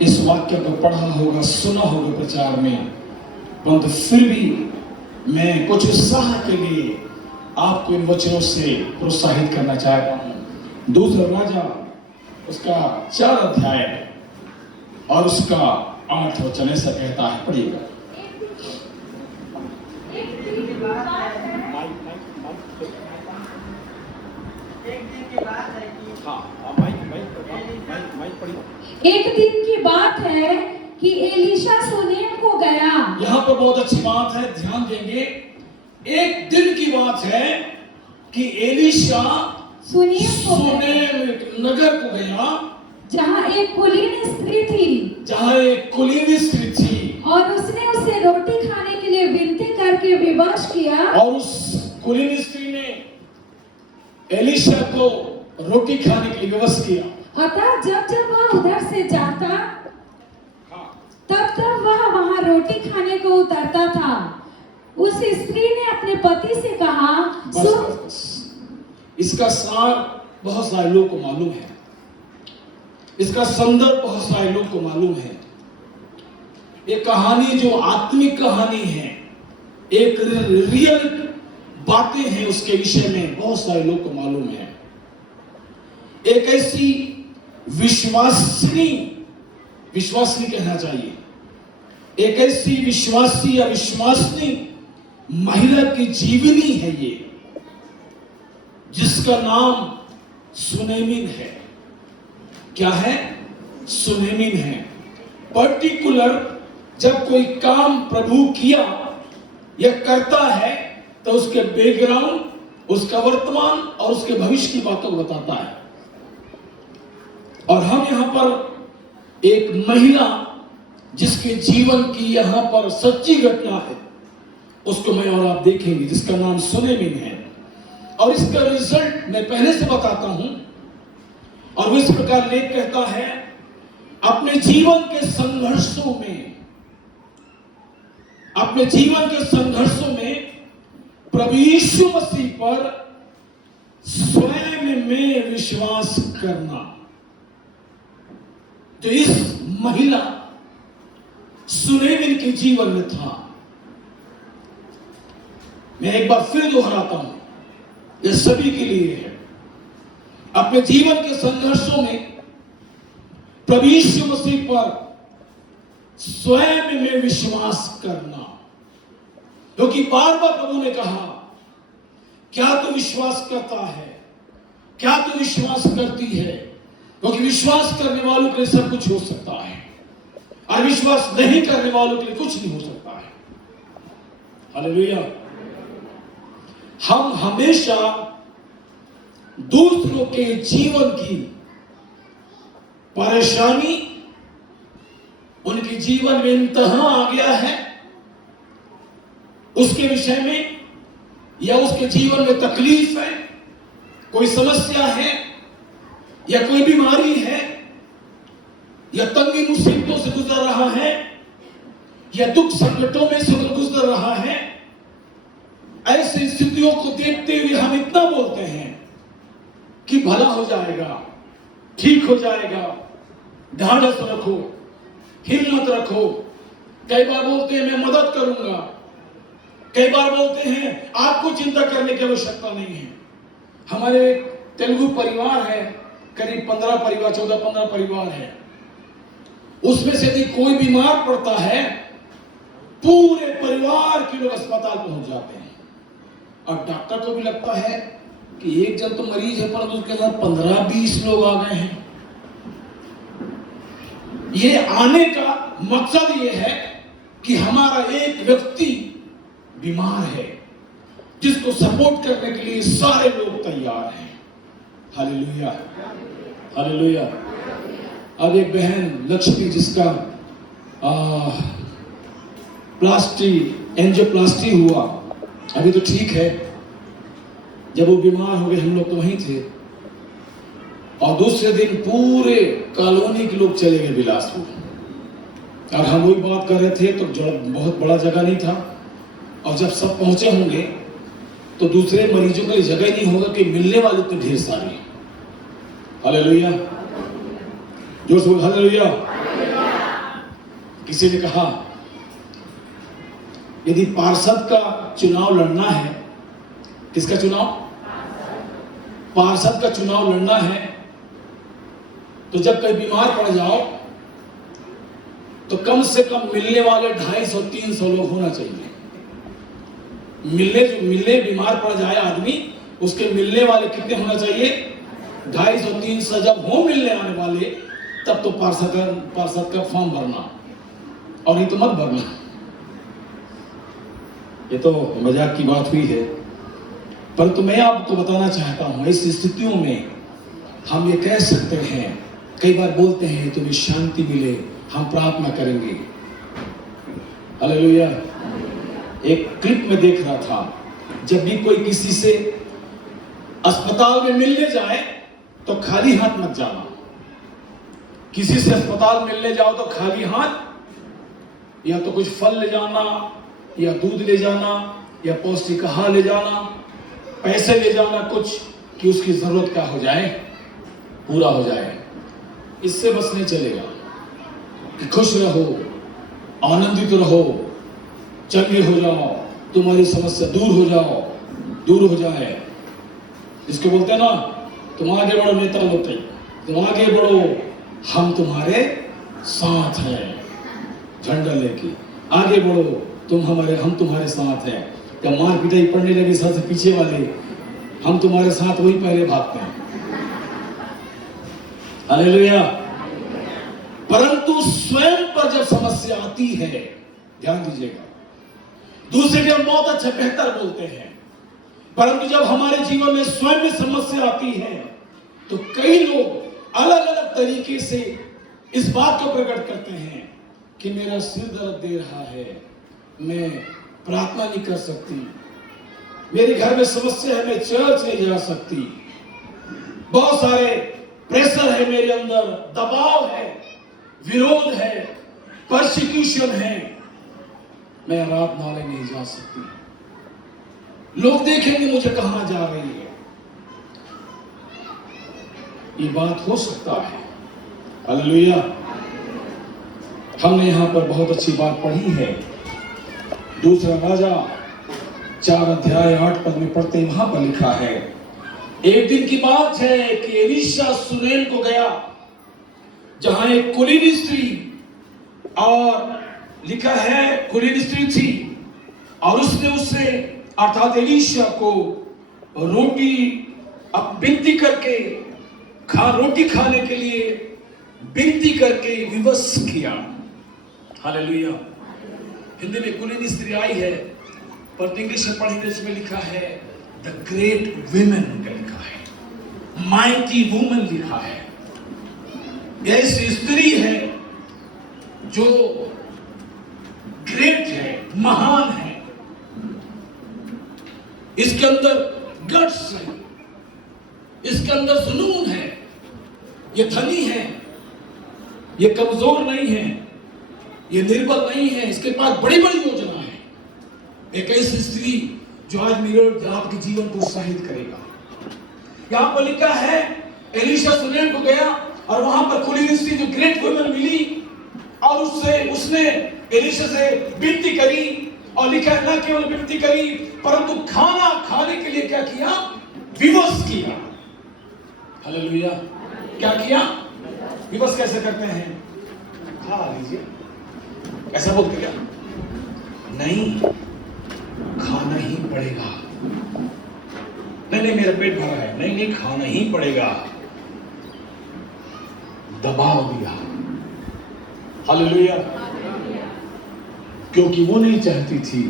इस वाक्य को पढ़ा होगा, सुना होगा प्रचार में, परंतु फिर भी मैं कुछ उत्साह के लिए आपको इन वचनों से प्रोत्साहित करना चाहता हूं। दूसरा राजा उसका 4 अध्याय और उसका 8 वचन ऐसा कहता है, पढ़िएगा। एक दिन की बात है कि एलीशा सुनेम को गया। यहाँ पर बहुत अच्छी बात है, ध्यान देंगे। एक दिन की बात है कि एलीशा सुनेम नगर को गया, जहाँ एक कुलीन स्त्री थी, जहाँ एक कुलीन स्त्री थी, और उसने उसे रोटी खाने के लिए विनती करके विवश किया। और उस कुलीन स्त्री ने एलीशा को रोटी खाने के लिए विवश किया। अतः जब जब वह उधर से जाता, तब तब वह वहाँ रोटी खाने को उतरता था। उस स्त्री ने अपने पति से कहा, इसका सार बहुत सारे लोग को मालूम है, इसका संदर्भ बहुत सारे लोग को मालूम है। ये कहानी जो आत्मिक कहानी है, एक रियल बातें हैं, उसके विषय में बहुत सारे लोग को मालूम है। एक ऐसी विश्वासनी कहना चाहिए, एक ऐसी विश्वासी या विश्वासनी महिला की जीवनी है ये, जिसका नाम सुनेमिन है। क्या है? सुनेमिन है। पर्टिकुलर जब कोई काम प्रभु किया या करता है तो उसके बैकग्राउंड, उसका वर्तमान और उसके भविष्य की बातों को बताता है। और हम यहां पर एक महिला जिसके जीवन की यहां पर सच्ची घटना है, उसको मैं और आप देखेंगे, जिसका नाम सुनेमिन है। और इसका रिजल्ट मैं पहले से बताता हूं। और वो इस प्रकार लेख कहता है, अपने जीवन के संघर्षों में, अपने जीवन के संघर्षों में प्रभु यीशु मसीह पर स्वयं में विश्वास करना, जो इस महिला सुनेमिन के जीवन में था। मैं एक बार फिर दोहराता हूं, यह सभी के लिए है। अपने जीवन के संघर्षों में प्रभु यीशु मसीह पर स्वयं में विश्वास करना। क्योंकि बार बार प्रभु ने कहा, क्या तू विश्वास करता है, क्या तू विश्वास करती है? क्योंकि विश्वास करने वालों के लिए सब कुछ हो सकता है, और विश्वास नहीं करने वालों के लिए कुछ नहीं हो सकता है। हालेलुया। हम हमेशा दूसरों के जीवन की परेशानी, उनके जीवन में इंतहा आ गया है उसके विषय में, या उसके जीवन में तकलीफ है, कोई समस्या है, या कोई बीमारी है, या तंगी मुसीबतों से गुजर रहा है, या दुख संकटों में से गुजर रहा है, ऐसी स्थितियों को देखते हुए हम इतना बोलते हैं कि भला हो जाएगा, ठीक हो जाएगा, ढाढ़स रखो, हिम्मत रखो। कई बार बोलते हैं मैं मदद करूंगा, कई बार बोलते हैं आपको चिंता करने की आवश्यकता नहीं है। हमारे तेलुगु परिवार है, करीब 14-15 परिवार है, उसमें से यदि कोई बीमार पड़ता है, पूरे परिवार के लोग अस्पताल पहुंच जाते हैं, और डॉक्टर को भी लगता है कि एक जन तो मरीज है, परंतु उसके साथ 15-20 लोग आ गए हैं। ये आने का मकसद ये है कि हमारा एक व्यक्ति बीमार है, जिसको सपोर्ट करने के लिए सारे लोग तैयार हैं। Hallelujah, hallelujah. अब एक बहन लक्ष्मी, जिसका एंजियोप्लास्टी हुआ, अभी तो ठीक है, जब वो बीमार हो गए हम लोग तो वहीं थे, और दूसरे दिन पूरे कॉलोनी के लोग चले गए बिलासपुर, और हम वही बात कर रहे थे, तो बहुत बड़ा जगह नहीं था, और जब सब पहुंचे होंगे तो दूसरे मरीजों के लिए जगह ही नहीं होगा कि मिलने वाले तो ढेर सारे। हालेलुया, जोर से हालेलुया। किसी ने कहा यदि पार्षद का चुनाव लड़ना है, किसका चुनाव? पार्षद का चुनाव लड़ना है, तो जब कहीं बीमार पड़ जाओ तो कम से कम मिलने वाले 250-300 लोग होना चाहिए। मिलने बीमार पड़ जाए आदमी, उसके मिलने वाले कितने होना चाहिए? 250-300 जब हो मिलने आने वाले, तब तो पार्षद का फॉर्म भरना, और ये तो मत भरना। ये तो मजाक की बात हुई है, परंतु मैं आपको बताना चाहता हूं, इस स्थितियों में हम ये कह सकते हैं, कई बार बोलते हैं तुम्हें शांति मिले, हम प्रार्थना करेंगे। हालेलुया। एक क्लिप में देख रहा था, जब भी कोई किसी से अस्पताल में मिलने जाए तो खाली हाथ मत जाना। किसी से अस्पताल मिलने जाओ तो खाली हाथ, या तो कुछ फल ले जाना, या दूध ले जाना, या पौष्टिक आहार ले जाना, पैसे ले जाना कुछ, कि उसकी जरूरत क्या हो जाए, पूरा हो जाए। इससे बस नहीं चलेगा कि खुश रहो, आनंदित रहो, चंगे हो जाओ, तुम्हारी समस्या दूर हो जाए। जिसको बोलते हैं ना, तुम आगे बढ़ो नेता लोग, तुम आगे बढ़ो, हम तुम्हारे साथ हैं, झंडा लेके आगे बढ़ो, हम तुम्हारे साथ हैं। जब मार पिटाई पड़ने लगी सबसे पीछे वाले, हम तुम्हारे साथ, वही पहले भागते हैं। हालेलुया। परंतु स्वयं पर जब समस्या आती है, ध्यान दीजिएगा, दूसरे के हम बहुत अच्छा बेहतर बोलते हैं, परंतु जब हमारे जीवन में स्वयं में समस्या आती है, तो कई लोग अलग अलग तरीके से इस बात को प्रकट करते हैं कि मेरा सिर दर्द दे रहा है, मैं प्रार्थना नहीं कर सकती, मेरे घर में समस्या है, मैं चर्च नहीं जा सकती, बहुत सारे प्रेशर है मेरे अंदर, दबाव है, विरोध है, परसिक्यूशन है, मैं आराधनालय नहीं जा सकती, लोग देखेंगे मुझे कहां जा रही है। ये बात हो सकता है। हालेलुया। हमने यहां पर बहुत अच्छी बात पढ़ी है, दूसरा राजा 4:8 में पढ़ते, वहां पर लिखा है, एक दिन की बात है कि एलीशा सुनेम को गया, जहां एक कुलीन स्त्री और लिखा है कुलीन स्त्री थी और उसने उससे अर्थात एलीशा को रोटी अब विनती करके रोटी खाने के लिए विनती करके विवश किया। हालेलुया। हिंदी में कुलीन स्त्री आई है पर इंग्लिश में पढ़ेंगे इसमें लिखा है द ग्रेट विमेन का लिखा है, माइटी वुमन लिखा है। ऐसी स्त्री है जो ग्रेट है, महान है, इसके अंदर गट्स है, इसके अंदर जुनून है, ये धनी है, ये कमजोर नहीं है, ये निर्बल नहीं है, इसके पास बड़ी बड़ी योजना है। एक ऐसी स्त्री जो आज मेरे और आपके जीवन को उत्साहित करेगा। यहां पर लिखा है एलीशा सुनेम को गया और वहां पर कुलीन स्त्री जो ग्रेट वुमन मिली और उसने एलीशा से विनती करी और लिखा है न केवल विनती करी परंतु खाना खाने के लिए क्या किया, विवश किया। हालेलुया। क्या किया, विवश कैसे करते हैं, खा लीजिए ऐसा बोल के क्या, नहीं खाना ही पड़ेगा, नहीं मेरा पेट भरा है, नहीं खाना ही पड़ेगा, दबाव दिया। हालेलुया। क्योंकि वो नहीं चाहती थी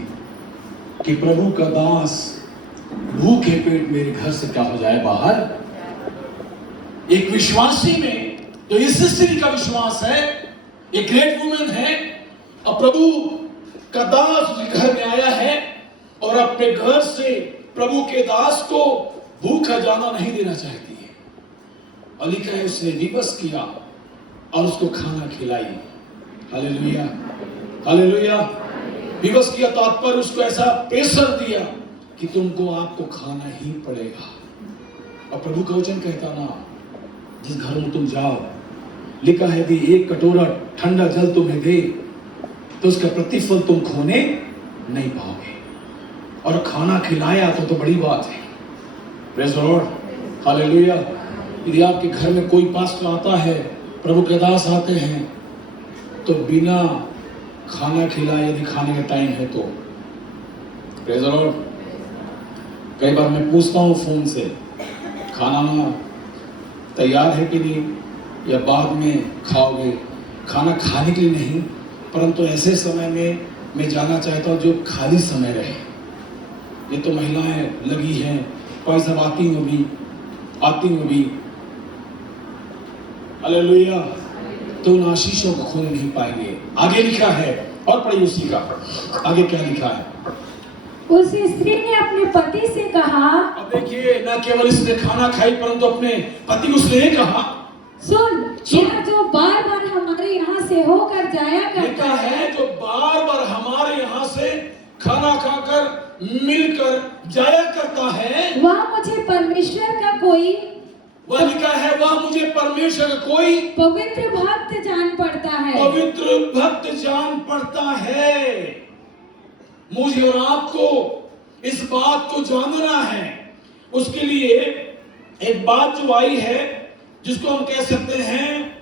कि प्रभु का दास भूखे पेट मेरे घर से क्या हो जाए बाहर। एक विश्वासी में तो इस स्त्री का विश्वास है, एक ग्रेट वुमन है और प्रभु का दास उसके घर में आया है और अपने घर से प्रभु के दास को भूखा जाना नहीं देना चाहती है। और लिखा है उसने विवश किया और उसको खाना खिलाई। Hallelujah, hallelujah. विवश किया तात्पर्य उसको ऐसा प्रेशर दिया कि तुमको आपको खाना ही पड़ेगा। और प्रभु का वचन कहता ना, जिस घर में तुम जाओ, लिखा है कि एक कटोरा ठंडा जल तुम्हें दे तो उसका प्रतिफल तुम खोने नहीं पाओगे। और खाना खिलाया तो बड़ी बात है। Praise the Lord, hallelujah. यदि आपके घर में कोई पास्टर आता है, प्रभु के दास आते हैं, तो बिना खाना खिलाए यदि खाने का टाइम है तो, प्रेज़ द लॉर्ड, कई बार मैं पूछता हूँ फोन से खाना तैयार है कि नहीं या बाद में खाओगे। खाना खाने के लिए नहीं परंतु ऐसे समय में मैं जाना चाहता हूँ जो खाली समय रहे। ये तो महिलाएं लगी हैं, कोई सब आती हूँ भी हालेलुया, तो उन आशीषों को खोने नहीं पाएंगे। आगे लिखा है और पढ़िए उसी का, आगे क्या लिखा है। उस स्त्री ने अपने पति से कहा, अब देखिए न केवल इसने खाना खाई परंतु अपने पति उसने कहा, सुन यह जो बार बार हमारे यहाँ से होकर जाया करता है, जो बार बार हमारे यहाँ से खाना खाकर मिलकर जाया करता है, वह मुझे परमेश्वर का कोई, वह लिखा है वह मुझे परमेश्वर का कोई पवित्र भक्त जान पड़ता है, पवित्र भक्त जान पड़ता है। मुझे और आपको इस बात को जानना है। उसके लिए एक बात जो आई है जिसको हम कह सकते हैं,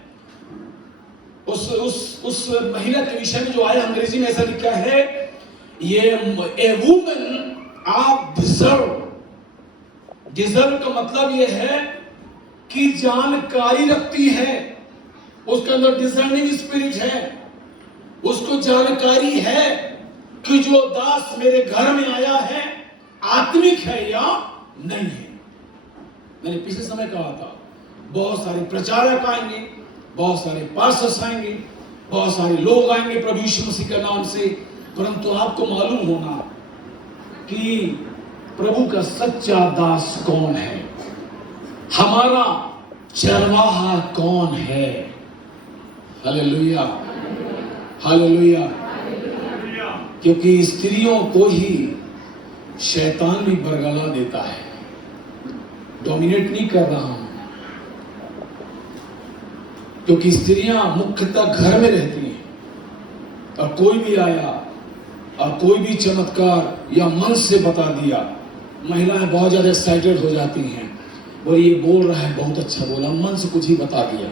उस महिला के विषय में जो आया, अंग्रेजी में ऐसा लिखा है, ये ए वुमन आप डिजर्व का मतलब ये है कि जानकारी रखती है, उसके अंदर डिसर्निंग स्पिरिट है, उसको जानकारी है कि जो दास मेरे घर में आया है आत्मिक है या नहीं है। मैंने पिछले समय कहा था, बहुत सारे प्रचारक आएंगे, बहुत सारे पास्टर्स आएंगे, बहुत सारे लोग आएंगे प्रभु यीशु मसीह के नाम से, परंतु आपको मालूम होना कि प्रभु का सच्चा दास कौन है, हमारा चरवाहा कौन है। Hallelujah, hallelujah. क्योंकि स्त्रियों को ही शैतान भी बरगला देता है। डोमिनेट नहीं कर रहा हूं, क्योंकि स्त्रियां मुख्यतः घर में रहती हैं और कोई भी आया और कोई भी चमत्कार या मन से बता दिया, महिलाएं बहुत ज्यादा एक्साइटेड हो जाती हैं, वो ये बोल रहा है बहुत अच्छा बोला, मन से कुछ ही बता दिया।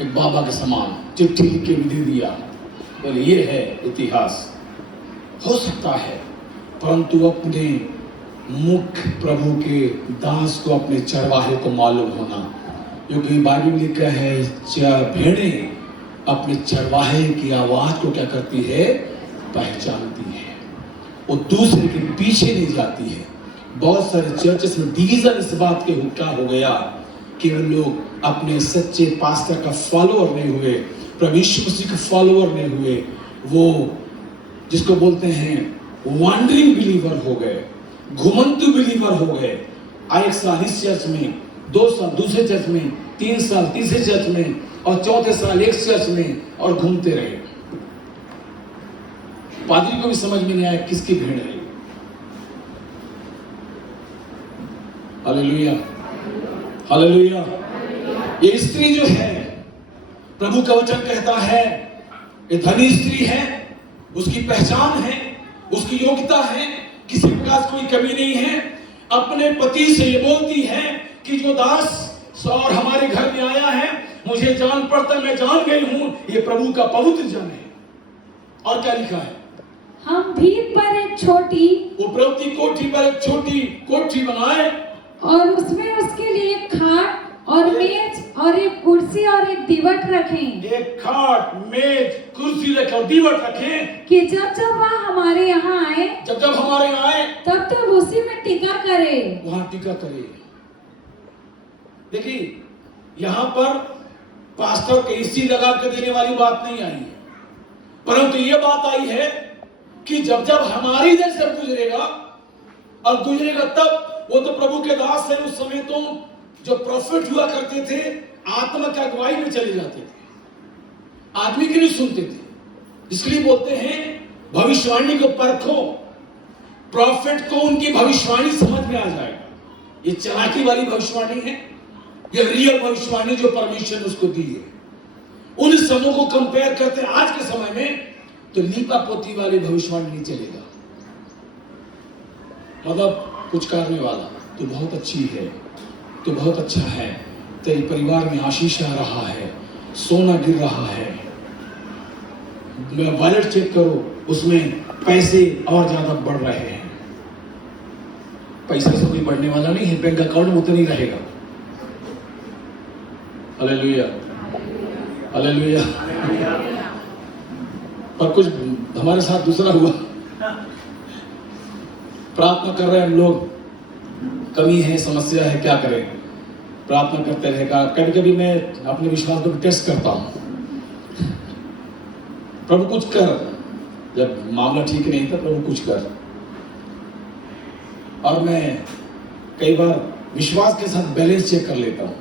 एक बाबा के समान चिट्ठी लिख के भी दे दिया, बोले ये है इतिहास। हो सकता है, परंतु अपने मुख्य प्रभु के दास को, अपने चरवाहे को मालूम होना, क्योंकि बाइबल में लिखा है भेड़ें अपने चरवाहे की आवाज को क्या करती है, पहचानती है, वो दूसरे के पीछे नहीं जाती है। बहुत सारे चर्चेस में डिवीजन इस बात के क्या हो गया कि वो लोग अपने सच्चे पास्टर का फॉलोअर नहीं हुए, प्रभु यीशु मसीह के फॉलोअर नहीं हुए, वो जिसको बोलते हैं वॉन्डरिंग बिलीवर हो गए, घुमंतु बिलीवर हो गए। एक साल इस चर्च में, 2 साल दूसरे चर्च में, 3 साल तीसरे चर्च में, और 4थे साल एक चर्च में, और घूमते रहे। पादरी को भी समझ में नहीं आया किसकी भेड़ है। Hallelujah, hallelujah. ये स्त्री जो है, प्रभु का वचन कहता है, ये धनी स्त्री है, उसकी पहचान है, उसकी योग्यता है, किसी प्रकार कोई कमी नहीं है। अपने पति से ये बोलती है कि जो दास और हमारे घर में आया है, मुझे जान पड़ता, मैं जान गई हूं, ये प्रभु का पवित्र जन है। और क्या लिखा है, हम भीत पर एक छोटी उपरोक्ति कोठी पर एक छोटी कोठी बनाए, और उसमें उसके लिए एक खाट और मेज और एक कुर्सी और एक दीवट रखें, एक खाट, मेज, कुर्सी रखे और दीवट रखें, कि जब जब वह हमारे यहाँ आए, जब जब हमारे यहाँ आए, तब तब उसी में टीका करे, वहां टीका करे। देखिए, यहाँ पर पास्टर के इसी लगा के देने वाली बात नहीं आई है, परंतु ये बात आई है कि जब जब हमारी इधर से गुजरेगा, और गुजरेगा तब, वो तो प्रभु के दास है, उस समय तो जो प्रॉफिट हुआ करते थे, आत्मा की अगुवाई में चले जाते थे, आदमी की नहीं सुनते थे। इसलिए बोलते हैं भविष्यवाणी को परखो, प्रॉफिट को उनकी भविष्यवाणी समझ में आ जाएगा, ये चालाकी वाली भविष्यवाणी है, ये रियल भविष्यवाणी जो परमेश्वर ने उसको दी है। उन समूह को कंपेयर करते हैं आज के समय में, तो लीपा पोती वाली भविष्यवाणी नहीं चलेगा। मतलब कुछ करने वाला, तो बहुत अच्छी है, तो बहुत अच्छा है, तेरे परिवार में आशीष आ रहा है, सोना गिर रहा है, वॉलेट चेक करो, उसमें पैसे और ज्यादा बढ़ रहे हैं। पैसे से कोई बढ़ने वाला नहीं है, बैंक अकाउंट में उतना ही रहेगा। Hallelujah, hallelujah. पर कुछ हमारे साथ दूसरा हुआ, प्रार्थना कर रहे हैं हम लोग, कमी है, समस्या है, क्या करें, प्रार्थना करते रहेगा। कभी कभी मैं अपने विश्वास को टेस्ट करता हूं, प्रभु कुछ कर, जब मामला ठीक नहीं था, प्रभु कुछ कर। और मैं कई बार विश्वास के साथ बैलेंस चेक कर लेता हूं,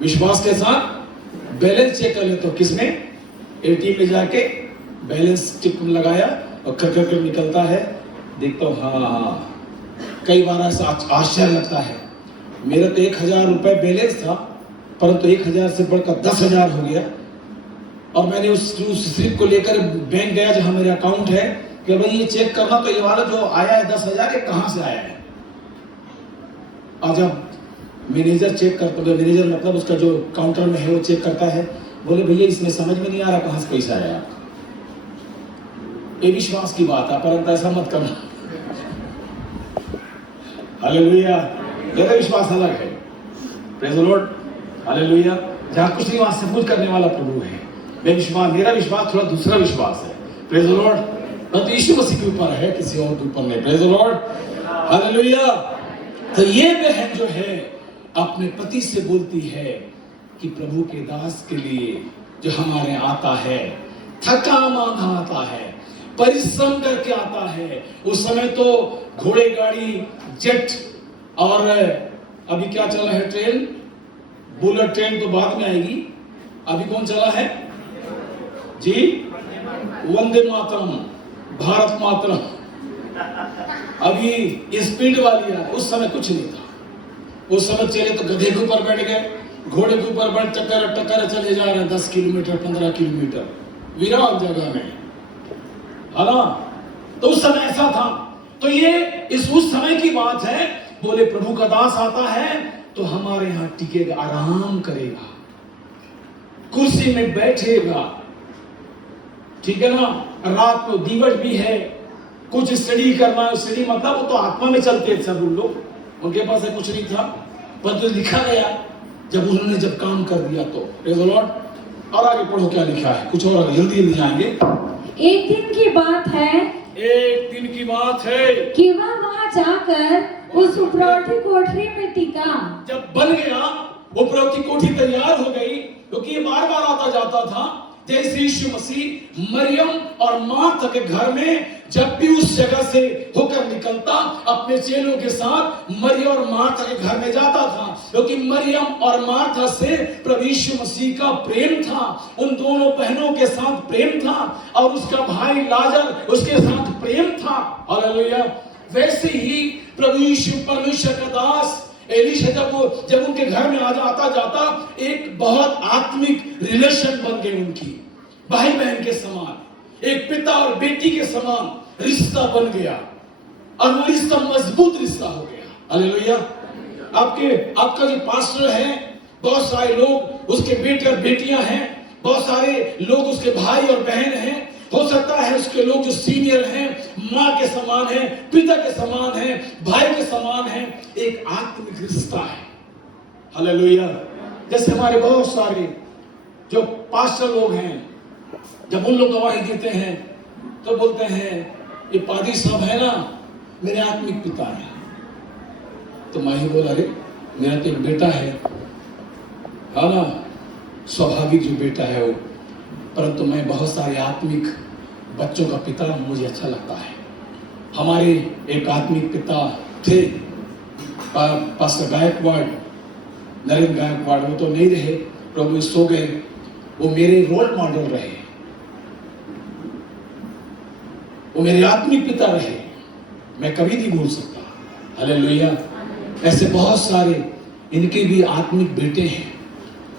विश्वास के साथ बैलेंस चेक कर लेता हूं। किसमें? एटीएम में जाके बैलेंस टिक लगाया और कर निकलता है, देखता हूँ, हाँ। कई बार ऐसा आश्चर्य लगता है, मेरा तो 1000 रुपए बैलेंस था, परंतु 1000 से बढ़कर 10,000 हो गया। और मैंने उस स्लिप को लेकर बैंक गया जहां मेरा अकाउंट है, कि भाई ये चेक करना, तो ये वाला जो आया है 10,000, ये कहां से आया है। और जब मैनेजर चेक करता है, मैनेजर मतलब उसका जो काउंटर में है वो चेक करता है, बोले भैया इसमें समझ में नहीं आ रहा कहां से पैसा आया। ये विश्वास की बात है, परंतु ऐसा मत करना। हालेलुया, मेरा विश्वास अलग है, प्रेज़ द लॉर्ड, हालेलुया। जहां कुछ नहीं वहां सब कुछ करने वाला प्रभु है। मेरा विश्वास थोड़ा दूसरा विश्वास है, प्रेज़ द लॉर्ड, तो यीशु मसीह के ऊपर है, किसी और के ऊपर नहीं, प्रेज़ द लॉर्ड, हालेलुया। तो ये बहन जो है अपने पति से बोलती है कि प्रभु के दास के लिए जो हमारे आता है, थका मांदा आता है, परिश्रम करके आता है। उस समय तो घोड़े गाड़ी, जेट, और अभी क्या चला है, ट्रेन, बुलेट ट्रेन तो बाद में आएगी। अभी कौन चला है जी? वंदे मातरम, भारत मातरम। अभी स्पीड वाली है, उस समय कुछ नहीं था। उस समय चले तो गधे के ऊपर बैठ गए, घोड़े के ऊपर बैठ टक्कर चले जा रहे हैं 10 किलोमीटर 15 किलोमीटर विरान जगह में, है ना। तो उस समय ऐसा था। तो ये उस समय की बात है। बोले प्रभु का दास आता है तो हमारे यहाँ टिकेगा, आराम करेगा। कुर्सी में बैठेगा, ठीक है ना, रात को दीवट भी है, कुछ स्टडी करना है, स्टडी मतलब वो तो आत्मा में चलते थे सब उन लोग, उनके पास कुछ नहीं था, परंतु लिखा गया जब उन्होंने जब काम कर दिया तो प्रेज़ द लॉर्ड। और आगे पढ़ो क्या लिखा है, कुछ और जल्दी जल्दी जाएंगे। एक दिन की बात है कि वह वहां जाकर उस उपरौठी कोठरी में टिका। जब बन गया, उपरौठी कोठी तैयार हो गई, क्योंकि ये बार बार आता जाता था। जैसे यीशु मसीह मरियम और मार्था के घर में जब भी उस जगह से होकर निकलता, अपने चेलों के साथ मरियम और मार्था के घर में जाता था, क्योंकि मरियम और मार्था से प्रभु यीशु मसीह का प्रेम था, उन दोनों बहनों के साथ प्रेम था, और उसका भाई लाजर उसके साथ प्रेम था। हालेलुया। वैसे ही प्रभु यीशु परमेश्वर का दास एलीशा जब उनके घर में आता जाता, एक बहुत आत्मिक रिलेशन बन गई उनकी, भाई बहन के समान, एक पिता और बेटी के समान रिश्ता बन गया, और वो रिश्ता मजबूत रिश्ता हो गया। हालेलुया। आपका जो पास्टर है, बहुत सारे लोग उसके बेटे और बेटियां हैं, बहुत सारे लोग उसके भाई और बहन हैं, हो सकता है उसके लोग जो सीनियर हैं, माँ के समान हैं, पिता के समान हैं, भाई के समान हैं, एक आत्मिक रिश्ता है। हालेलुया। जैसे हमारे बहुत सारे जो पास्टर लोग हैं, जब उन लोग गवाही देते हैं तो बोलते हैं ये पादी साहब है ना, मेरे आत्मिक पिता है। तो मैं ही बोला, अरे मेरा तो एक बेटा है ना, स्वाभाविक जो बेटा है वो, परंतु मैं बहुत सारे आत्मिक बच्चों का पिता, मुझे अच्छा लगता है। हमारे एक आत्मिक पिता थे, पास्टर गायकवाड़, नरेंद्र गायकवाड़, वो तो नहीं रहे, प्रभु सो गए, वो मेरे रोल मॉडल रहे, वो मेरे आत्मिक पिता रहे, मैं कभी नहीं भूल सकता। हालेलुया। ऐसे बहुत सारे इनके भी आत्मिक बेटे हैं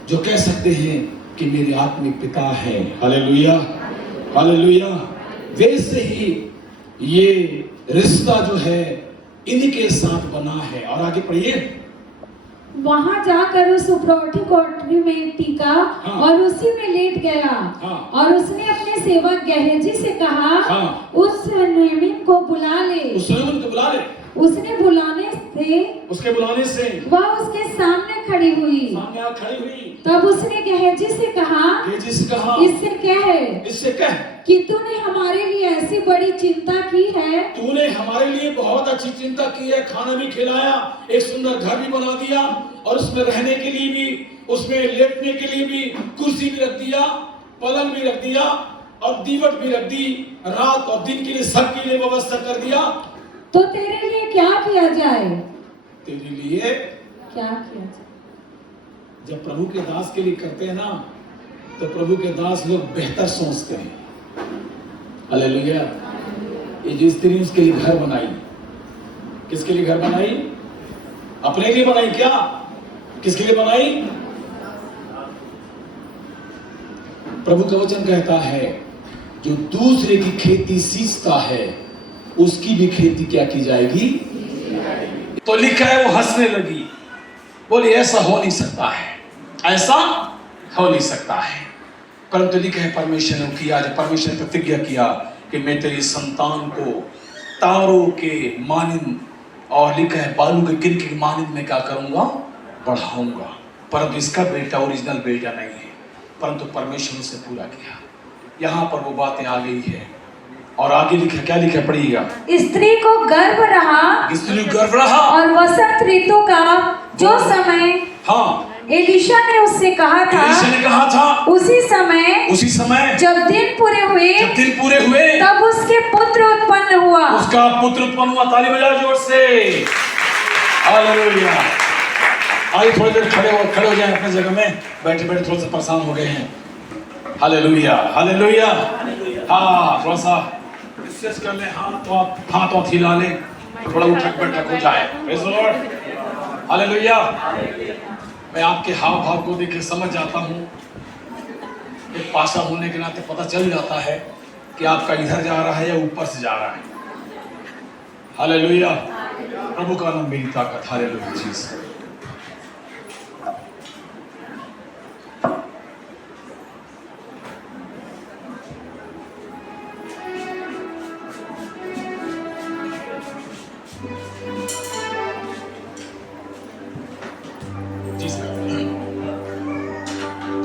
जो कह सकते हैं कि मेरे आत्मिक पिता है। Hallelujah, hallelujah. वैसे ही ये रिश्ता जो है इनके साथ बना है। और आगे पढ़िए। वहां जाकर उस उपरौठी कोठरी में टिका, हाँ। और उसी में लेट गया। हाँ। और उसने अपने सेवक गेहजी से कहा, हाँ। उस नूमिन को बुला ले। उसने बुलाने से वह उसके सामने खड़ी हुई। तब उसने गेहजी से कहा, इससे कह कि तूने हमारे लिए ऐसी बड़ी चिंता की है। तूने हमारे लिए बहुत अच्छी चिंता की है, खाना भी खिलाया, एक सुंदर घर भी बना दिया, और उसमें रहने के लिए भी, उसमें लेटने के लिए भी कुर्सी भी रख दिया, पलंग भी रख दिया, और दीवट भी रख दी, रात और दिन के लिए सबके लिए व्यवस्था कर दिया। तो तेरे लिए क्या किया जाए? तेरे लिए क्या किया जाए? जब प्रभु के दास के लिए करते हैं ना, तो प्रभु के दास लोग बेहतर सोचते हैं। हालेलुया। ये जो स्त्री उसके लिए घर बनाई, किसके लिए घर बनाई? अपने लिए बनाई क्या? किसके लिए बनाई? प्रभु का वचन कहता है, जो दूसरे की खेती सींचता है उसकी भी खेती क्या की जाएगी? तो लिखा है, वो हंसने लगी, बोली ऐसा हो नहीं सकता है, ऐसा हो नहीं सकता है। परंतु लिखा है परमेश्वर ने किया, जब परमेश्वर ने प्रतिज्ञा किया कि मैं तेरी संतान को तारों के मानिंद, और लिखा है बालू के किन की मानिंद में क्या करूंगा? बढ़ाऊंगा। परंतु इसका बेटा ओरिजिनल बेटा नहीं है, परंतु परमेश्वर ने उसे पूरा किया। यहाँ पर वो बातें आ गई है। और आगे लिखा, क्या लिखा पढ़िएगा। स्त्री को गर्भ रहा और वसंत ऋतु का जो समय, हाँ, एलीशा ने उससे कहा था, उसी समय जब दिन पूरे हुए तब उसके पुत्र उत्पन्न हुआ। उसका पुत्र उत्पन्न हुआ। ताली बजाओ जोर से। हालेलुया। आइए थोड़ी देर खड़े हो जाएं अपने जगह में, बैठे बैठे थोड़ा सा परेशान हो गए हैं। Hallelujah, hallelujah. हाँ, थोड़ा सा विशेष कर ले, हाथ हिला ले, थोड़ा उठक बैठक हो जाए। Praise the Lord. हालेलुया। मैं आपके हाव भाव को देख के समझ जाता हूँ, एक पासा होने के नाते पता चल जाता है कि आपका इधर जा रहा है या ऊपर से जा रहा है। हालेलुया। प्रभु का नाम मेरी ताकत। हालेलुया।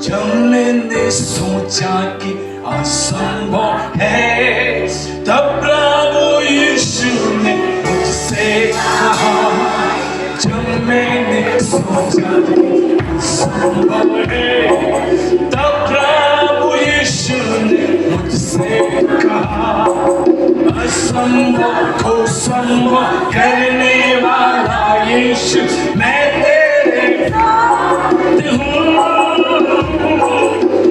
जब मैंने सोचा कि असंभव है, तब प्रभु यीशु ने मुझसे कहा। जब मैंने सोचा कि असंभव है, तब प्रभु यीशु ने मुझसे कहा। असंभव को संभव करने वाला यीशु, मैं तेरे साथ हूँ।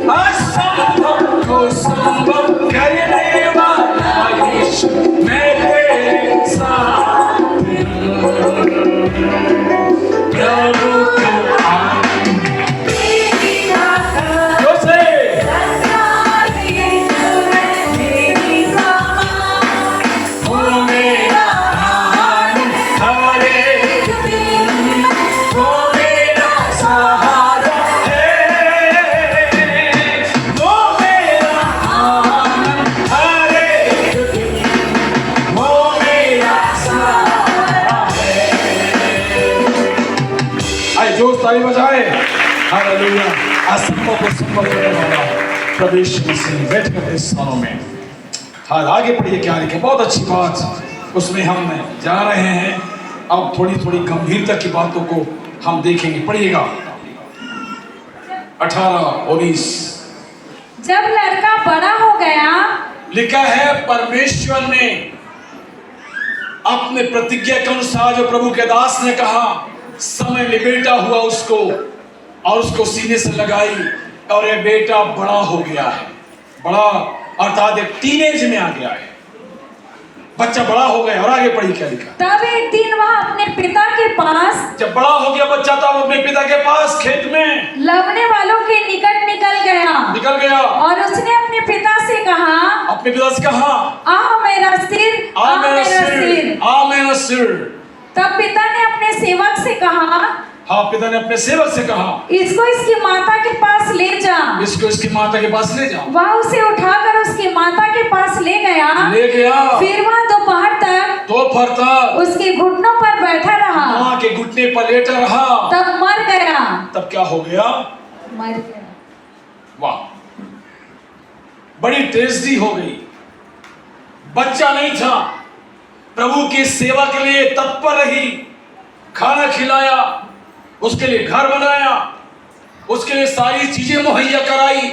असंभव को संभव करने वाला यीशु, मैं तेरे साथ हूँ। प्रभु को ताली बजाए। हालेलुया। असंभव को संभव करने वाला प्रभु यीशु मसीह बैठ कर इस स्थानों में। हाँ, आगे पढ़िए क्या लिखे, बहुत अच्छी बात उसमें हम जा रहे हैं। अब थोड़ी थोड़ी गंभीरता की बातों को हम देखेंगे। पढ़िएगा 18-19। जब लड़का बड़ा हो गया, लिखा है परमेश्वर ने अपने प्रतिज्ञा के अनुसार जो प्रभु के दास ने कहा, समय में बेटा हुआ उसको और उसको सीने से लगाई, और ये बेटा बड़ा हो गया है। बड़ा अर्थात एक टीनेज में आ गया है, बच्चा बड़ा हो गया। और आगे पढ़ी क्या लिखा। तब एक दिन वह अपने पिता के पास, जब बड़ा हो गया बच्चा तब अपने पिता के पास खेत में लवने वालों के निकट निकल गया और उसने अपने पिता से कहा, आ मेरा सिर, आ मेरा सिर, आ मेरा सिर। तब पिता ने अपने सेवक से कहा, हाँ, पिता ने अपने सेवक से कहा, इसको इसकी माता के पास ले जा। इसको इसकी माता के पास ले जाओ। वह उसे उठाकर उसकी माता के पास ले गया। फिर वह दोपहर तक उसके घुटनों पर बैठा रहा, माँ के घुटने पर लेटा रहा। तब मर गया। तब क्या हो गया? मर गया। वाह, बड़ी ट्रेजेडी हो गई। बच्चा नहीं था, प्रभु की सेवा के लिए तत्पर रही, खाना खिलाया, उसके लिए घर बनाया, उसके लिए सारी चीजें मुहैया कराई,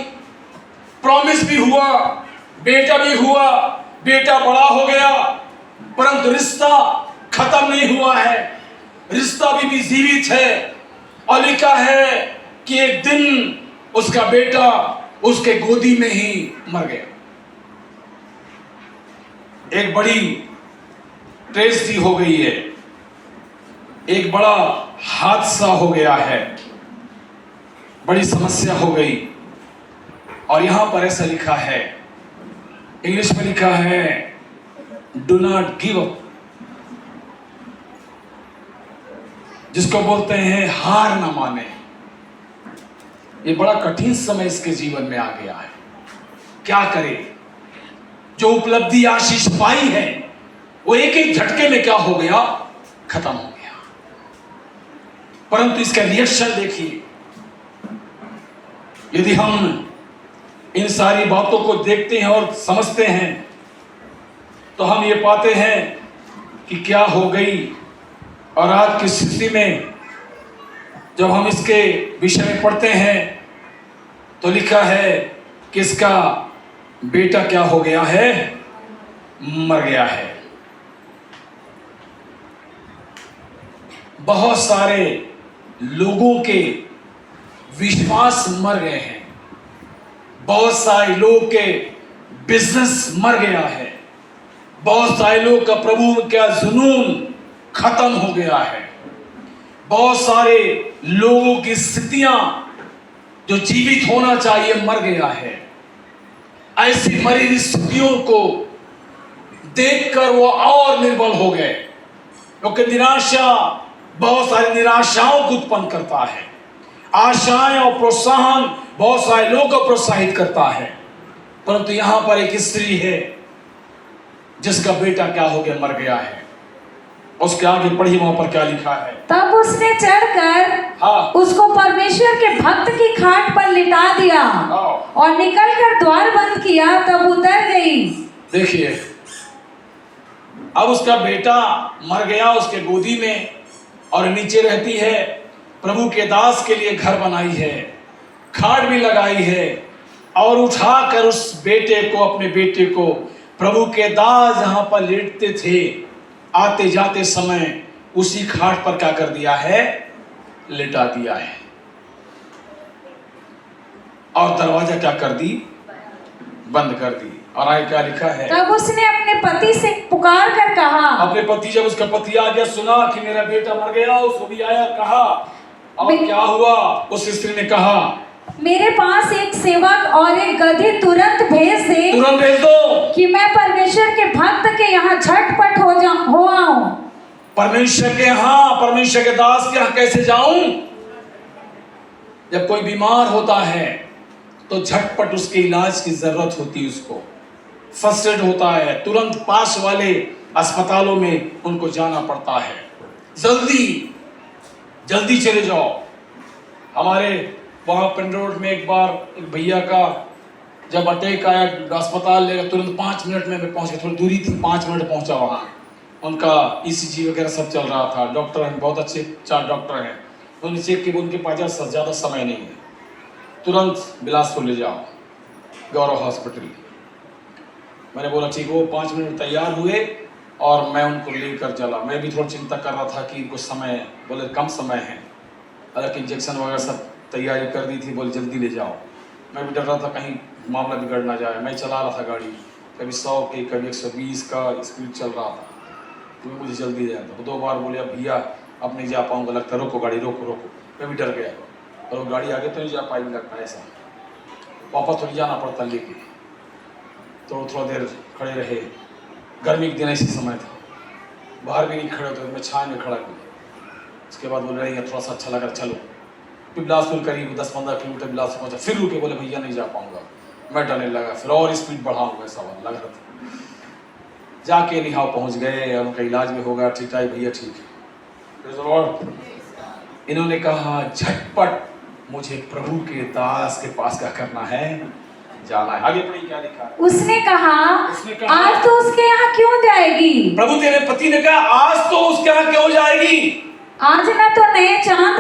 प्रॉमिस भी हुआ, बेटा भी हुआ, बेटा बड़ा हो गया, परंतु रिश्ता खत्म नहीं हुआ है, रिश्ता भी जीवित है। और लिखा है कि एक दिन उसका बेटा उसके गोदी में ही मर गया। एक बड़ी ट्रेजेडी हो गई है, एक बड़ा हादसा हो गया है, बड़ी समस्या हो गई। और यहां पर ऐसा लिखा है, इंग्लिश में लिखा है, डू नॉट गिव अप, जिसको बोलते हैं हार ना माने। ये बड़ा कठिन समय इसके जीवन में आ गया है। क्या करे? जो उपलब्धि आशीष पाई है वो एक ही झटके में क्या हो गया? खत्म हो गया। परंतु इसका रिएक्शन देखिए। यदि हम इन सारी बातों को देखते हैं और समझते हैं तो हम ये पाते हैं कि क्या हो गई। और आज की स्थिति में जब हम इसके विषय में पढ़ते हैं तो लिखा है कि इसका बेटा क्या हो गया है? मर गया है। बहुत सारे लोगों के विश्वास मर गए हैं, बहुत सारे लोग के बिजनेस मर गया है, बहुत सारे लोग का प्रभु का जुनून खत्म हो गया है, बहुत सारे लोगों की स्थितियां जो जीवित होना चाहिए मर गया है। ऐसी मरी हुई स्थितियों को देखकर वो और निर्बल हो गए, क्योंकि निराशा बहुत सारी निराशाओं को उत्पन्न करता है। आशाएं और प्रोत्साहन बहुत सारे लोगों को प्रोत्साहित करता है। परंतु यहां पर एक स्त्री है जिसका बेटा क्या हो गया? मर गया है। उसके आगे पढ़िए वहां पर क्या लिखा है। तब उसने चढ़कर हाँ उसको परमेश्वर के भक्त की खाट पर लिटा दिया और निकलकर द्वार बंद किया, तब उतर गई। देखिए, अब उसका बेटा मर गया उसके गोदी में, और नीचे रहती है, प्रभु के दास के लिए घर बनाई है, खाट भी लगाई है, और उठाकर उस बेटे को, अपने बेटे को, प्रभु के दास जहां पर लेटते थे आते जाते समय, उसी खाट पर क्या कर दिया है, लेटा दिया है, और दरवाजा क्या कर दी, बंद कर दी। और आगे क्या लिखा है, तब उसने अपने पति से पुकार कर कहा, अपने पति, जब उसका पति आ गया, सुना कि मेरा बेटा मर गया, उसको भी आया, कहा, और क्या हुआ, उस स्त्री ने कहा, मेरे पास एक सेवक और एक गधी तुरंत भेज दे, तुरंत भेज दो, कि मैं परमेश्वर के भक्त के यहाँ झटपट हो आऊं। परमेश्वर के यहाँ, परमेश्वर के दास के यहाँ कैसे जाऊं? जब कोई बीमार होता है तो झटपट उसके इलाज की जरूरत होती है, उसको फर्स्ट एड होता है, तुरंत पास वाले अस्पतालों में उनको जाना पड़ता है, जल्दी जल्दी चले जाओ। हमारे वहां पिंड रोड में एक बार एक भैया का जब अटैक आया, अस्पताल लेकर तुरंत 5 मिनट में पहुंचे, थोड़ी दूरी थी, 5 मिनट पहुंचा वहां, उनका ECG वगैरह सब चल रहा था, डॉक्टर हैं, बहुत अच्छे 4 डॉक्टर हैं, उन्होंने चेक किया, उनके पास ज़्यादा समय नहीं है, तुरंत बिलासपुर ले जाओ, गौरव हॉस्पिटल। मैंने बोला ठीक हो, 5 मिनट तैयार हुए और मैं उनको लेकर चला। मैं भी थोड़ा चिंता कर रहा था कि कुछ समय, बोले कम समय है, हालांकि इंजेक्शन वगैरह सब तैयारी कर दी थी, बोले जल्दी ले जाओ। मैं भी डर रहा था कहीं मामला बिगड़ ना जाए। मैं चला रहा था गाड़ी, कभी 100 की कभी 120 का स्पीड चल रहा था, तो मुझे जल्दी जाए था। 2 बार बोले अब भैया अब नहीं जा पाऊँगा, लगता रोको गाड़ी, रोको रोको। मैं भी डर गया, और वो गाड़ी आगे तो नहीं जा पाई, लगता है ऐसा, वापस थोड़ी जाना पड़ता लेके। तो थोड़ा देर खड़े रहे, गर्मी के दिन ऐसी समय था, बाहर भी नहीं खड़े होते, मैं छाया में खड़ा किया। उसके बाद बोल रहे हैं थोड़ा सा अच्छा लगा, चलो। फिर बिलासपुर करीब 10-15 किलोमीटर बिलासपुर पहुँचा, फिर रुके, बोले भैया नहीं जा पाऊँगा। मैं डरने लगा, फिर और स्पीड बढ़ाऊँगा, ऐसा लग रहा था। जाके निहाव पहुँच गए, उनका इलाज भी होगा, ठीक है भैया, ठीक है। इन्होंने कहा झटपट मुझे प्रभु के दास के पास क्या करना है, जाना है। आगे पढ़िए क्या लिखा है। उसने कहा आज तो उसके यहाँ क्यों जाएगी? प्रभु तेरे पति ने कहा आज तो उसके यहाँ क्यों जाएगी? आज ना तो नए चांद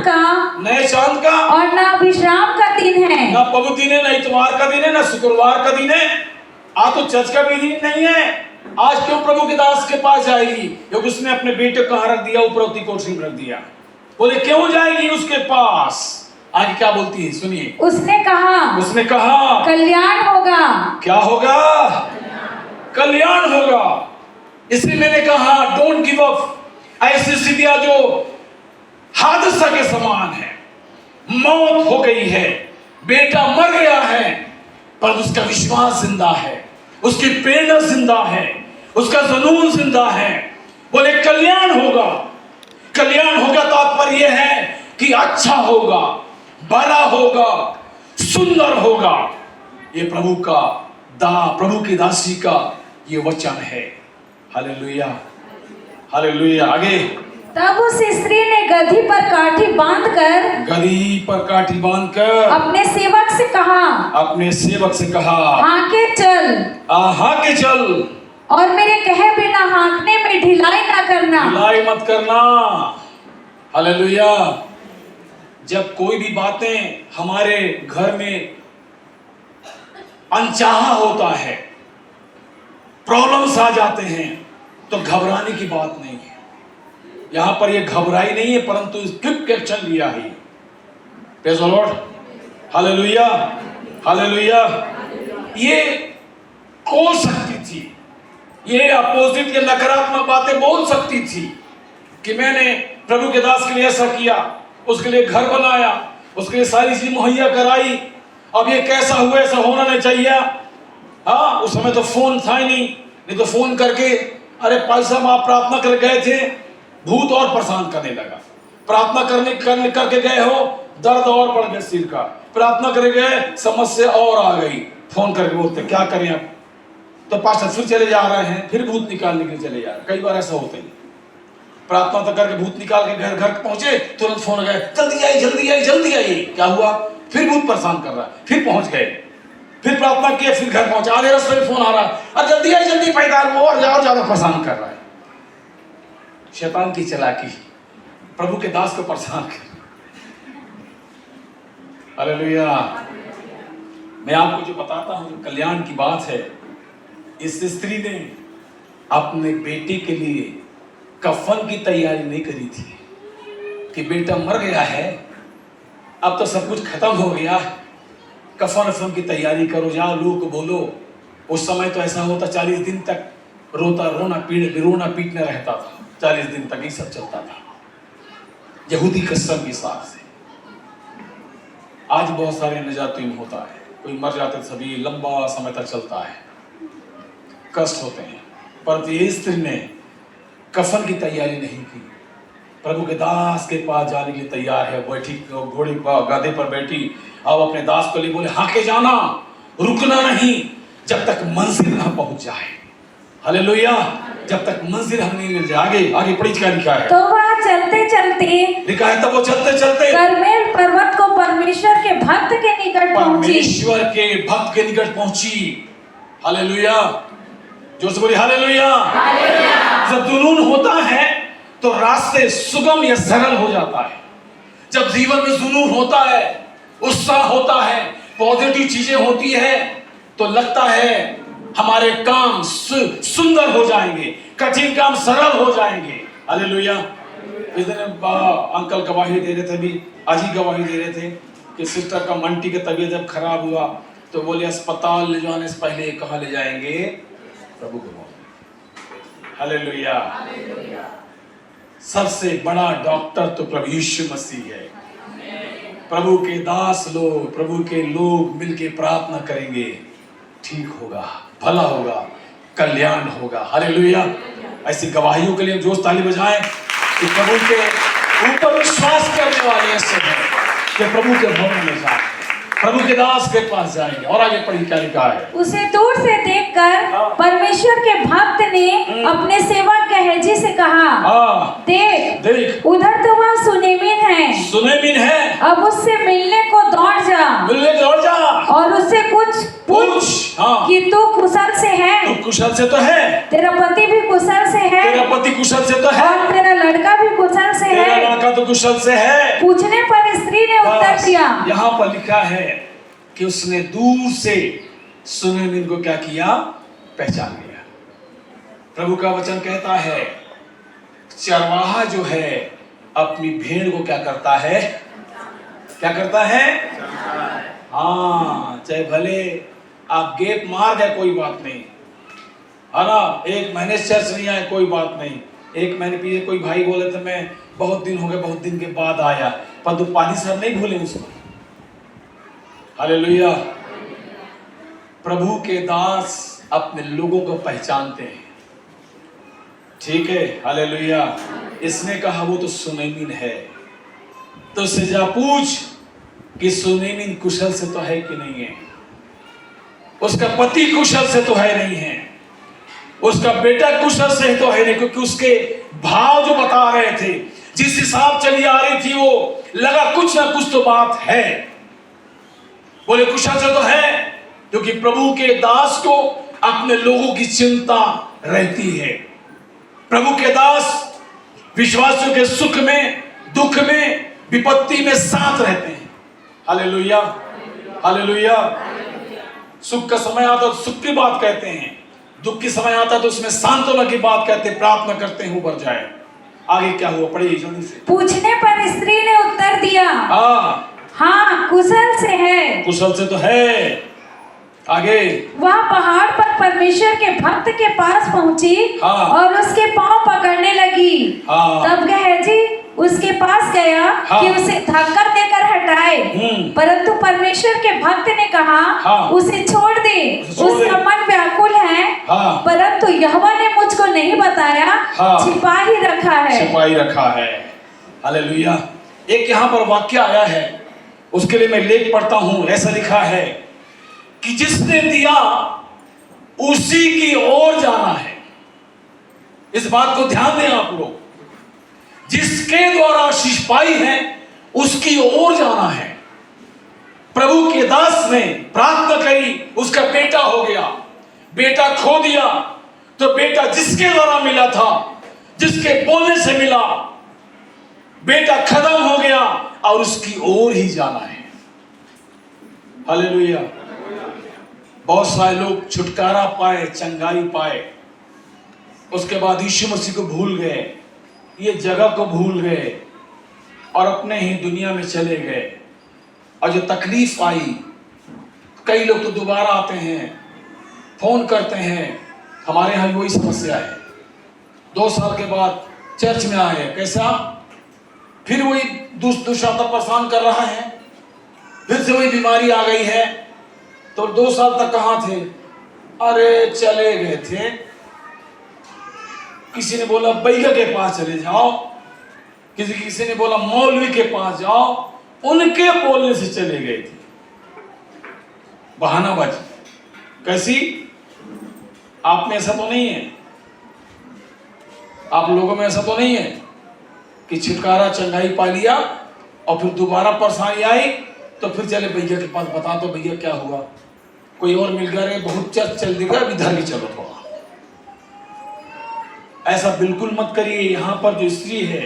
का और ना विश्राम का दिन है, ना प्रभु दिन है, ना इतवार का दिन है, ना शुक्रवार का दिन है, आज तो चर्च का भी दिन नहीं है। आज क्यों प्रभु के दास के पास जाएगी? क्योंकि उसने अपने बेटे को कहाँ रख दिया, उपरौती कोठरी में रख दिया। बोले क्यों जाएगी उसके पास? आगे क्या बोलती है सुनिए। उसने कहा कल्याण होगा। क्या होगा? कल्याण होगा। इसलिए मैंने कहा डोंट गिव अप। ऐसी स्थितियां जो हादसा के समान है, मौत हो गई है, बेटा मर गया है, पर उसका विश्वास जिंदा है, उसकी प्रेरणा जिंदा है, उसका जुनून जिंदा है। बोले कल्याण होगा। कल्याण होगा तात्पर्य यह है कि अच्छा होगा, भला होगा, सुंदर होगा। ये प्रभु की दासी का ये वचन है। Hallelujah, hallelujah. आगे तब उस स्त्री ने गधी पर काठी बांधकर अपने सेवक से कहा हाँके चल और मेरे कहे बिना हाँकने में ढिलाई मत करना। हालेलुया। जब कोई भी बातें हमारे घर में अनचाहा होता है, प्रॉब्लम्स आ जाते हैं, तो घबराने की बात नहीं है। यहां पर ये घबराई नहीं है, परंतु क्विक एक्शन लिया है। Praise the Lord, hallelujah, hallelujah. ये बोल सकती थी, ये अपोजिट, ये नकारात्मक बातें बोल सकती थी कि मैंने प्रभु के दास के लिए ऐसा किया, उसके लिए घर बनाया, उसके लिए सारी चीज मुहैया कराई, अब ये कैसा हुआ, ऐसा होना नहीं चाहिए। हाँ, उस समय तो फोन था ही नहीं तो फोन करके अरे भाई साहब आप प्रार्थना कर गए थे, भूत और परेशान करने लगा। प्रार्थना करके गए हो, दर्द और बढ़ गया सिर का। प्रार्थना कर गए, समस्या और आ गई। फोन करके बोलते क्या करें अब, तो पास्टर फिर चले जा रहे हैं, फिर भूत निकालने के लिए चले जा रहे हैं। कई बार ऐसा होता है। प्रार्थना तो करके भूत निकाल के घर घर पहुंचे, तुरंत फोन गए, जल्दी आई जल्दी आई जल्दी आई। क्या हुआ? फिर भूत परेशान कर रहा है, फिर पहुंच गए, फिर प्रार्थना किए, फिर घर पहुंचे, आधे रास्ते में फोन आ रहा है, और जल्दी आई जल्दी पैदा, वो और ज्यादा परेशान कर रहा है। शैतान की चालाकी प्रभु के दास को परेशान कर। हालेलुया। मैं आपको जो बताता हूं, जो कल्याण की बात है, इस स्त्री ने अपने बेटे के लिए कफन की तैयारी नहीं करी थी कि बेटा मर गया है, अब तो सब कुछ खत्म हो गया, कफन की तैयारी करो, जाओ लोगों को बोलो। उस समय तो ऐसा होता 40 दिन तक रोना पीटना रहता था, 40 दिन तक ये सब चलता था यहूदी कस्टम के हिसाब से। आज बहुत सारे नजातीन होता है, कोई मर जाते सभी लंबा समय तक चलता है, कष्ट होते हैं। परंतु ये स्त्री ने कफन की तैयारी नहीं की, प्रभु के दास के पास जाने के लिए तैयार है, बैठी घोड़ी पर गधे पर बैठी, अब अपने दास को लिए बोले, हाके जाना, रुकना नहीं जब तक मंजिल ना पहुंच जाए। हालेलुया। जब तक मंजिल हम नहीं मिल जाए। आगे आगे पढ़ी, क्या लिखा है? तो वह चलते चलते लिखा है, तब वो चलते चलते कर्मेल पर्वत को परमेश्वर के भक्त के निकट पहुंची। परमेश्वर के भक्त के निकट पहुंची। हालेलुया। जोर से बोलिए हालेलुया। जब जुनून होता है तो रास्ते सुगम या सरल हो जाता है। जब जीवन में जुनून होता है, उत्साह होता है, पॉजिटिव चीजें होती है, तो लगता है हमारे काम सुंदर हो जाएंगे, कठिन काम सरल हो जाएंगे। हालेलुया। इस दिन अंकल गवाही दे रहे थे, भी आज ही गवाही दे रहे थे कि सिस्टर का मंटी की तबीयत जब खराब हुआ तो बोले अस्पताल ले जाने से पहले कहाँ ले जाएंगे? प्रभु को। हालेलुया। सबसे बड़ा डॉक्टर तो प्रभु यीशु मसीह है। प्रभु के दास लोग, प्रभु के लोग मिलके प्रार्थना करेंगे, ठीक होगा, भला होगा, कल्याण होगा। हालेलुया। ऐसी गवाहियों के लिए जोश ताली बजाएं कि प्रभु के ऊपर विश्वास करने वाले ऐसे हैं कि प्रभु के भवन में जाएं, प्रभु के दास के पास जाएंगे। और आगे पढ़िए, क्या लिखा है? उसे दूर से देखकर परमेश्वर के भक्त ने अपने सेवक गेहजी से कहा, देख उधर तो वह सुनेमिन है, अब उससे मिलने को दौड़ जा और उससे कुछ पूछ कि तू कुशल से है। तू कुशल से तो है, तेरा पति भी कुशल से है, तेरा पति कुशल से तो है, और तेरा लड़का भी कुशल से है। तेरा लड़का तो कुशल से है। पूछने पर स्त्री ने उत्तर दिया। यहाँ पर लिखा है कि उसने दूर से सुनेमिन को क्या किया? पहचान लिया। प्रभु का वचन कहता है, चरवाहा जो है अपनी भेड़ को क्या करता है? क्या करता है? हाँ, चाहे भले आप गेप मार गए कोई बात नहीं, है ना, 1 महीने चर्च नहीं आए कोई बात नहीं। 1 महीने पीछे कोई भाई बोले थे मैं बहुत दिन हो गए, बहुत दिन के बाद आया, पर तो पानी सर नहीं भूले उसको। हालेलुया। प्रभु के दास अपने लोगों को पहचानते हैं, ठीक है। हालेलुया। इसने कहा वो तो सुनेमिन है, तो उससे जा पूछ कि सुनेमिन कुशल से तो है कि नहीं है, उसका पति कुशल से तो है नहीं है, उसका बेटा कुशल से तो है नहीं, क्योंकि उसके भाव जो बता रहे थे, जिस हिसाब चली आ रही थी, वो लगा कुछ ना कुछ तो बात है। बोले कुशल से तो है, क्योंकि प्रभु के दास को अपने लोगों की चिंता रहती है। प्रभु के दास विश्वासियों के सुख में, दुख में, विपत्ति में साथ रहते हैं। हालेलुया। हालेलुया। सुख का समय आता तो सुख की बात कहते हैं, दुख की समय आता तो उसमें सांत्वना की बात कहते हैं, प्रार्थना करते हैं उबर जाए। आगे क्या हुआ? पढ़िए जल्दी से। पूछने पर स्त्री ने उत्तर दिया, हाँ कुशल से है। कुशल से तो है। आगे वह पहाड़ पर परमेश्वर के भक्त के पास पहुंची और उसके पांव पकड़ने लगी। तब गेहजी उसके पास गया कि उसे धक्का देकर हटाए, परंतु परमेश्वर के भक्त ने कहा, उसे छोड़ दे, उसका मन व्याकुल है, परंतु यहोवा ने मुझको नहीं बताया, छिपा ही रखा है। छिपा ही रखा है। हालेलुया। एक यहाँ पर वाक्य आया है, उसके लिए मैं लेख पढ़ता हूं। ऐसा लिखा है कि जिसने दिया उसी की ओर जाना है। इस बात को ध्यान दें आप लोग। जिसके द्वारा आशीष पाई है उसकी ओर जाना है। प्रभु के दास ने प्रार्थना करी, उसका बेटा हो गया। बेटा खो दिया तो बेटा जिसके द्वारा मिला था, जिसके बोलने से मिला, बेटा खत्म हो गया और उसकी ओर ही जाना है। हालेलुया। बहुत सारे लोग छुटकारा पाए, चंगाई पाए, उसके बाद यीशु मसीह को भूल गए, ये जगह को भूल गए और अपने ही दुनिया में चले गए। और जो तकलीफ आई, कई लोग तो दोबारा आते हैं, फोन करते हैं, हमारे यहाँ वही समस्या है। 2 साल के बाद चर्च में आए, कैसा? फिर वही दुष्टात्मा परेशान कर रहा है, फिर से वही बीमारी आ गई है। तो 2 साल तक कहाँ थे? अरे चले गए थे, किसी ने बोला बैगा के पास चले जाओ, किसी ने बोला मौलवी के पास जाओ, उनके बोलने से चले गए थे। बहानाबाजी। कैसी? आप में ऐसा तो नहीं है, आप लोगों में ऐसा तो नहीं है कि छुटकारा चंगाई पा लिया और फिर दोबारा परेशानी आई तो फिर चले भैया के पास, बता तो भैया क्या हुआ, कोई और मिल गया, बहुत चर्च चल देगा, इधर भी चलो थोड़ा। ऐसा बिल्कुल मत करिए। यहां पर जो स्त्री है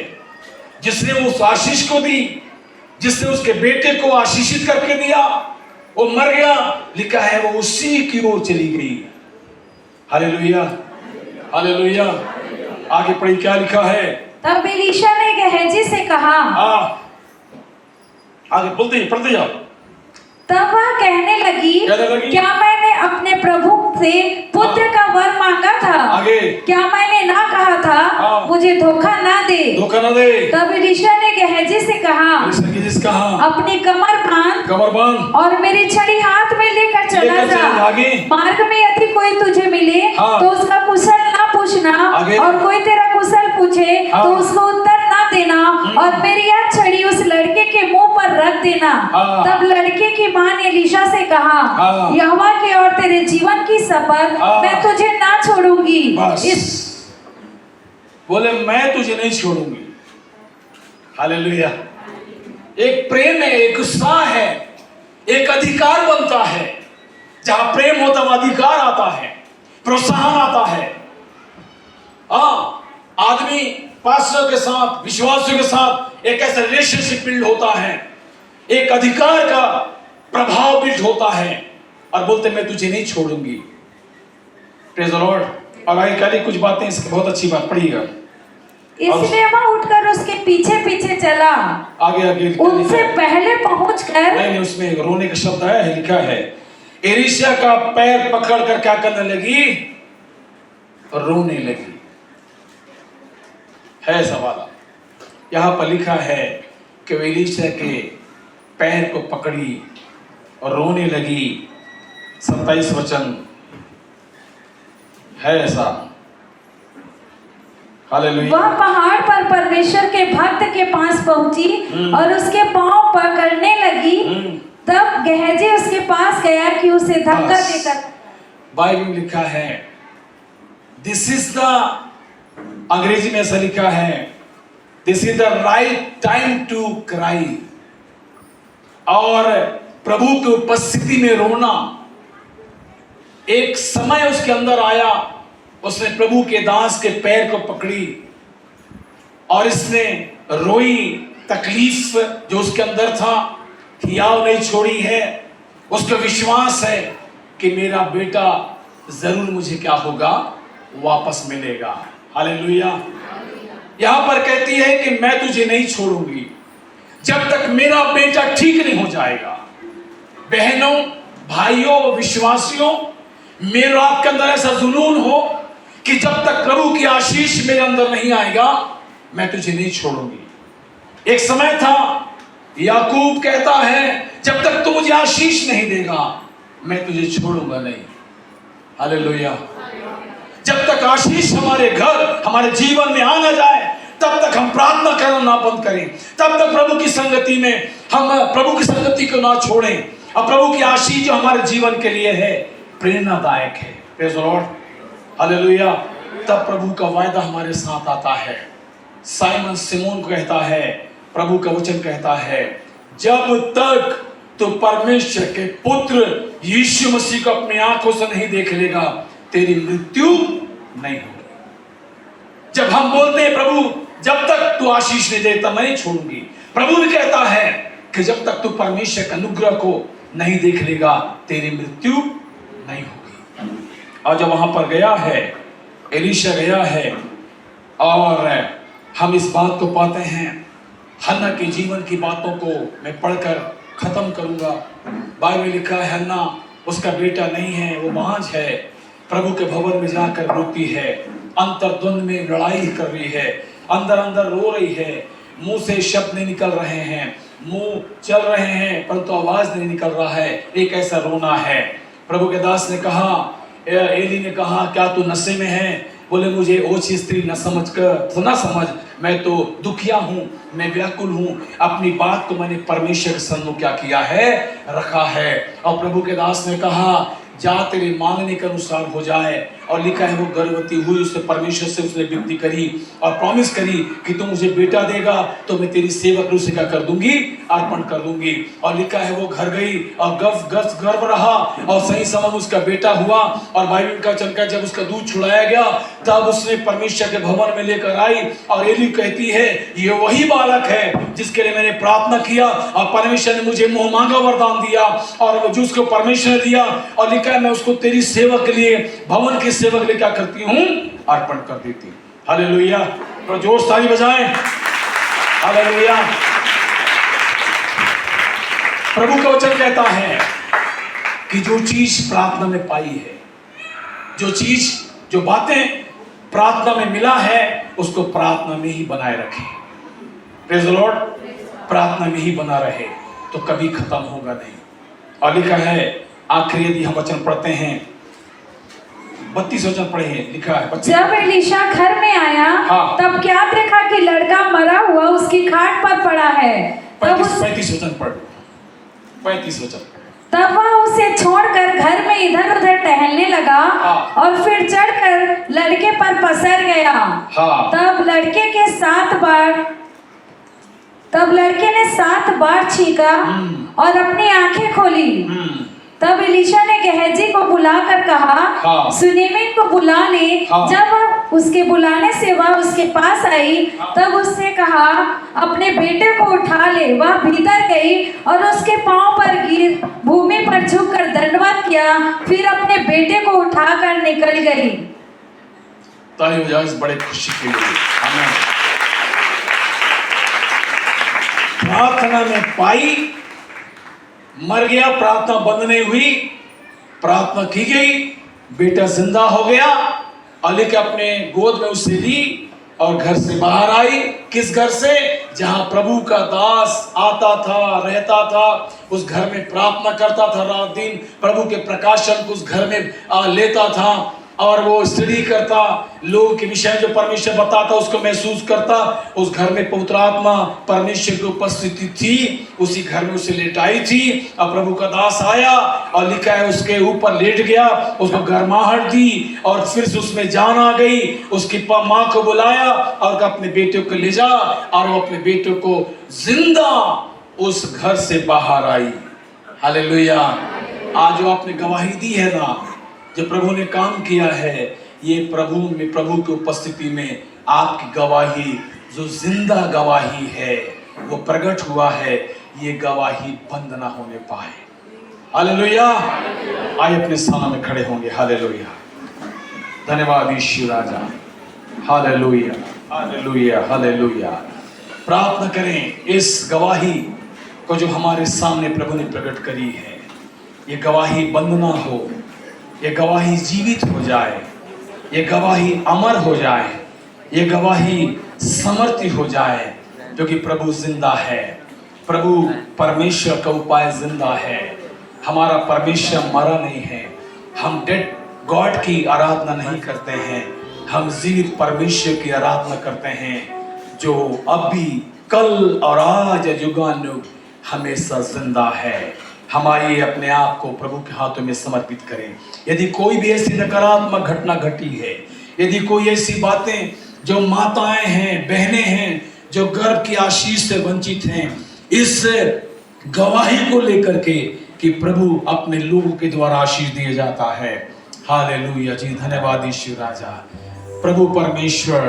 जिसने उस आशीष को दी, जिसने उसके बेटे को आशीषित करके दिया, वो मर गया, लिखा है वो उसी की ओर चली गई। Hallelujah, hallelujah. आगे पढ़ी, क्या लिखा है? तब एलीशा ने गेहजी से कहा, आगे बोलते पढ़ते जाओ। तब वह कहने लगी, क्या मैंने अपने प्रभु से पुत्र का वर मांगा था? आगे, क्या मैंने ना कहा था मुझे धोखा ना दे? तब एलीशा ने गेहजी से कहा, अपनी कमर बांध और मेरी छड़ी हाथ में लेकर चला जा। मार्ग में यदि कोई तुझे मिले तो उसका कुशल ना पूछना, और कोई तेरा कुशल पूछे तो उसको उत्तर ना देना, और मेरी यह छड़ी उस लड़के के मुंह पर रख देना। तब लड़के की मां ने एलीशा से कहा, यहोवा के और तेरे जीवन की शपथ, मैं तुझे ना छोड़ूंगी। बोले मैं तुझे नहीं छोड़ूंगी। हालेलुया। एक प्रेम है, एक उत्साह है, एक अधिकार बनता है। जहां प्रेम होता है अधिकार आता है, प्रोत्साहन आता है। आदमी पास्टर के साथ, विश्वासियों के साथ एक ऐसा रिलेशनशिप बिल्ड होता है, एक अधिकार का प्रभाव बिल्ड होता है, और बोलते मैं तुझे नहीं छोड़ूंगी। Praise the Lord. और आगे कल कुछ बातें, इसकी बहुत अच्छी बात पढ़िएगा। इसलिए वह उठकर उसके पीछे पीछे चला, आगे उनसे पहले पहुंचकर, नहीं, उसमें रोने का शब्द है, लिखा है एलीशा का पैर पकड़कर क्या करने लगी? रोने लगी। है सवाल, यहां पर लिखा है कि एलीशा के पैर को पकड़ी और रोने लगी। 27 वचन है ऐसा। हालेलुया। वह पहाड़ पर परमेश्वर के भक्त के पास पहुंची और उसके पांव पकड़ने लगी। तब गेहजी उसके पास गया कि उसे धक्का देकर, बाइबल में लिखा है दिस इज द, अंग्रेजी में ऐसा लिखा है, this is the right time to cry. और प्रभु की उपस्थिति में रोना, एक समय उसके अंदर आया, उसने प्रभु के दास के पैर को पकड़ी और इसने रोई। तकलीफ जो उसके अंदर था, हियाव नहीं छोड़ी है। उसका विश्वास है कि मेरा बेटा जरूर मुझे क्या होगा, वापस मिलेगा। हालेलुया। यहां पर कहती है कि मैं तुझे नहीं छोड़ूंगी जब तक मेरा बेटा ठीक नहीं हो जाएगा। बहनों, भाइयों, विश्वासियों, मेरा आपके अंदर ऐसा जुनून हो कि जब तक प्रभु की आशीष मेरे अंदर नहीं आएगा, मैं तुझे नहीं छोड़ूंगी। एक समय था, याकूब कहता है, जब तक तू मुझे आशीष नहीं देगा, मैं तुझे छोड़ूंगा नहीं। हालेलुया। जब तक आशीष हमारे घर, हमारे जीवन में आ ना जाए, तब तक हम प्रार्थना करना ना बंद करें। तब तक प्रभु की संगति में हम प्रभु की संगति को ना छोड़ें। और प्रभु की आशीष जो हमारे जीवन के लिए है, प्रेरणादायक है। Praise the Lord. हालेलुया। तब प्रभु का वायदा हमारे साथ आता है। साइमन सिमोन को कहता है, प्रभु का वचन कहता है, जब तक तो परमेश्वर के पुत्र यीशु मसीह को अपनी आंखों से नहीं देख लेगा, तेरी मृत्यु नहीं होगी। जब हम बोलते हैं प्रभु जब तक तू आशीष नहीं देता मैं नहीं छोड़ूंगी, प्रभु भी कहता है कि जब तक तू परमेश्वर के अनुग्रह को नहीं देख लेगा, तेरी मृत्यु नहीं होगी। और जब वहां पर गया है, एलीशा गया है, और हम इस बात को पाते हैं, हन्ना के जीवन की बातों को मैं पढ़कर खत्म करूंगा। बाइबल में लिखा है, हन्ना उसका बेटा नहीं है, वो बांझ है, प्रभु के भवन में जाकर रोती है, अंतर्द्वंद में लड़ाई कर रही है, अंदर अंदर रो रही है, मुंह से शब्द नहीं निकल रहे हैं, मुंह चल रहे हैं परंतु आवाज नहीं निकल रहा है, एक ऐसा रोना है। प्रभु के दास ने कहा, एली ने कहा, क्या तू नशे में है? बोले मुझे ओछी स्त्री न समझ, मैं तो दुखिया हूँ, मैं व्याकुल हूँ, अपनी बात को मैंने परमेश्वर के सम्मुख क्या किया है, रखा है। और प्रभु के दास ने कहा, जा तेरे मांगने के अनुसार हो जाए। और लिखा है वो गर्भवती हुई, उसने परमेश्वर से उसने विनती करी और प्रॉमिस करी कि तुम मुझे बेटा देगा तो मैं तेरी सेवक रूप से क्या कर दूंगी, अर्पण कर दूंगी। और लिखा है वो घर गई और गर्भ रहा और सही समय उसका बेटा हुआ। और बाइबल का चलका जब उसका दूध छुड़ाया गया तब उसने परमेश्वर के भवन में लेकर आई और एली कहती है, ये वही बालक है जिसके लिए मैंने प्रार्थना किया और परमेश्वर ने मुझे मुंह मांगा वरदान दिया और जो उसको परमेश्वर ने दिया। और लिखा है मैं उसको तेरी सेवक के लिए, भवन की सेवक के लिए क्या करती हूं, अर्पण कर देती। हालेलुया, तो जोर ताली बजाएं। हालेलुया। प्रभु का वचन कहता है कि जो चीज प्रार्थना में पाई है, जो बातें प्रार्थना में मिला है, उसको प्रार्थना में ही बनाए रखें। Praise the Lord. प्रार्थना में ही बना रहे तो कभी खत्म होगा नहीं। और लिखा है आखिर यदि हम वचन पढ़ते हैं, 32 वचन पढ़े हैं, लिखा है, जब एलीशा घर में आया तब क्या देखा कि लड़का मरा हुआ उसकी खाट पर पड़ा है। 35 वचन पढ़, 35 वचन। तब वह उसे छोड़कर घर में इधर उधर टहलने लगा और फिर चढ़कर लड़के पर पसर गया। तब लड़के ने 7 बार छींका और अपनी आंखें खोली। तब एलीशा ने गेहजी को बुलाकर कहा, सुनेमिन को बुला ले। जब उसके बुलाने से वह उसके पास आई तब उसने कहा, अपने बेटे को उठा ले। वह भीतर गई और उसके पांव पर गिर भूमि पर झुककर दंडवत किया, फिर अपने बेटे को उठाकर निकल गई। ताली बजाओ इस बड़े खुशी के लिए। आमीन। प्रार्थना में पाई, मर गया, प्रार्थना बंद नहीं हुई, प्रार्थना की गई, बेटा जिंदा हो गया। अली के अपने गोद में उसे ली और घर से बाहर आई। किस घर से? जहां प्रभु का दास आता था, रहता था, उस घर में प्रार्थना करता था, रात दिन प्रभु के प्रकाशन को उस घर में लेता था और वो स्टडी करता, लोगों के विषय जो परमेश्वर बताता उसको महसूस करता। उस घर में पवित्र आत्मा परमेश्वर की उपस्थिति थी, उसी घर में उसे लेटाई थी। और प्रभु का दास आया और लिखा है उसके ऊपर लेट गया, उसको गर्माहट दी और फिर से उसमें जान आ गई। उसकी माँ को बुलाया और अपने बेटे को ले जा, और वो अपने बेटे को जिंदा उस घर से बाहर आई। हालेलुया। आज जो आपने गवाही दी है ना, जो प्रभु ने काम किया है, ये प्रभु की उपस्थिति में आपकी गवाही, जो जिंदा गवाही है, वो प्रकट हुआ है। ये गवाही बंद ना होने पाए। हालेलुया। आइए अपने स्थान में खड़े होंगे। हालेलुया। धन्यवाद यीशु राजा। Hallelujah, hallelujah, hallelujah. प्रार्थना करें इस गवाही को जो हमारे सामने प्रभु ने प्रकट करी है, ये गवाही बंद ना हो, ये गवाही जीवित हो जाए, ये गवाही अमर हो जाए, ये गवाही समर्थी हो जाए, क्योंकि प्रभु जिंदा है। प्रभु परमेश्वर का उपाय जिंदा है। हमारा परमेश्वर मरा नहीं है। हम डेड गॉड की आराधना नहीं करते हैं, हम जीवित परमेश्वर की आराधना करते हैं, जो अब भी, कल और आज युगानुयुग हमेशा जिंदा है। हमारी अपने आप को प्रभु के हाथों में समर्पित करें। यदि कोई भी ऐसी नकारात्मक घटना घटी है, यदि कोई ऐसी बातें जो माताएं हैं, बहनें हैं, जो गर्भ की आशीष से वंचित हैं, इस गवाही को लेकर के कि प्रभु अपने लोगों के द्वारा आशीष दिया जाता है। हालेलुया जी, धन्यवाद यीशु राजा। प्रभु परमेश्वर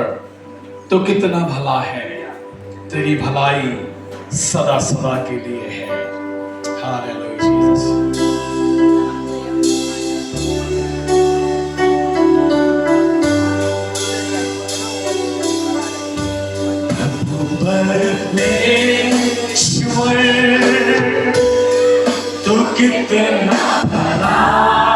तो कितना भला है, तेरी भलाई सदा सदा के लिए है। Hallelujah Jesus. परमेश्वर तू कितना भला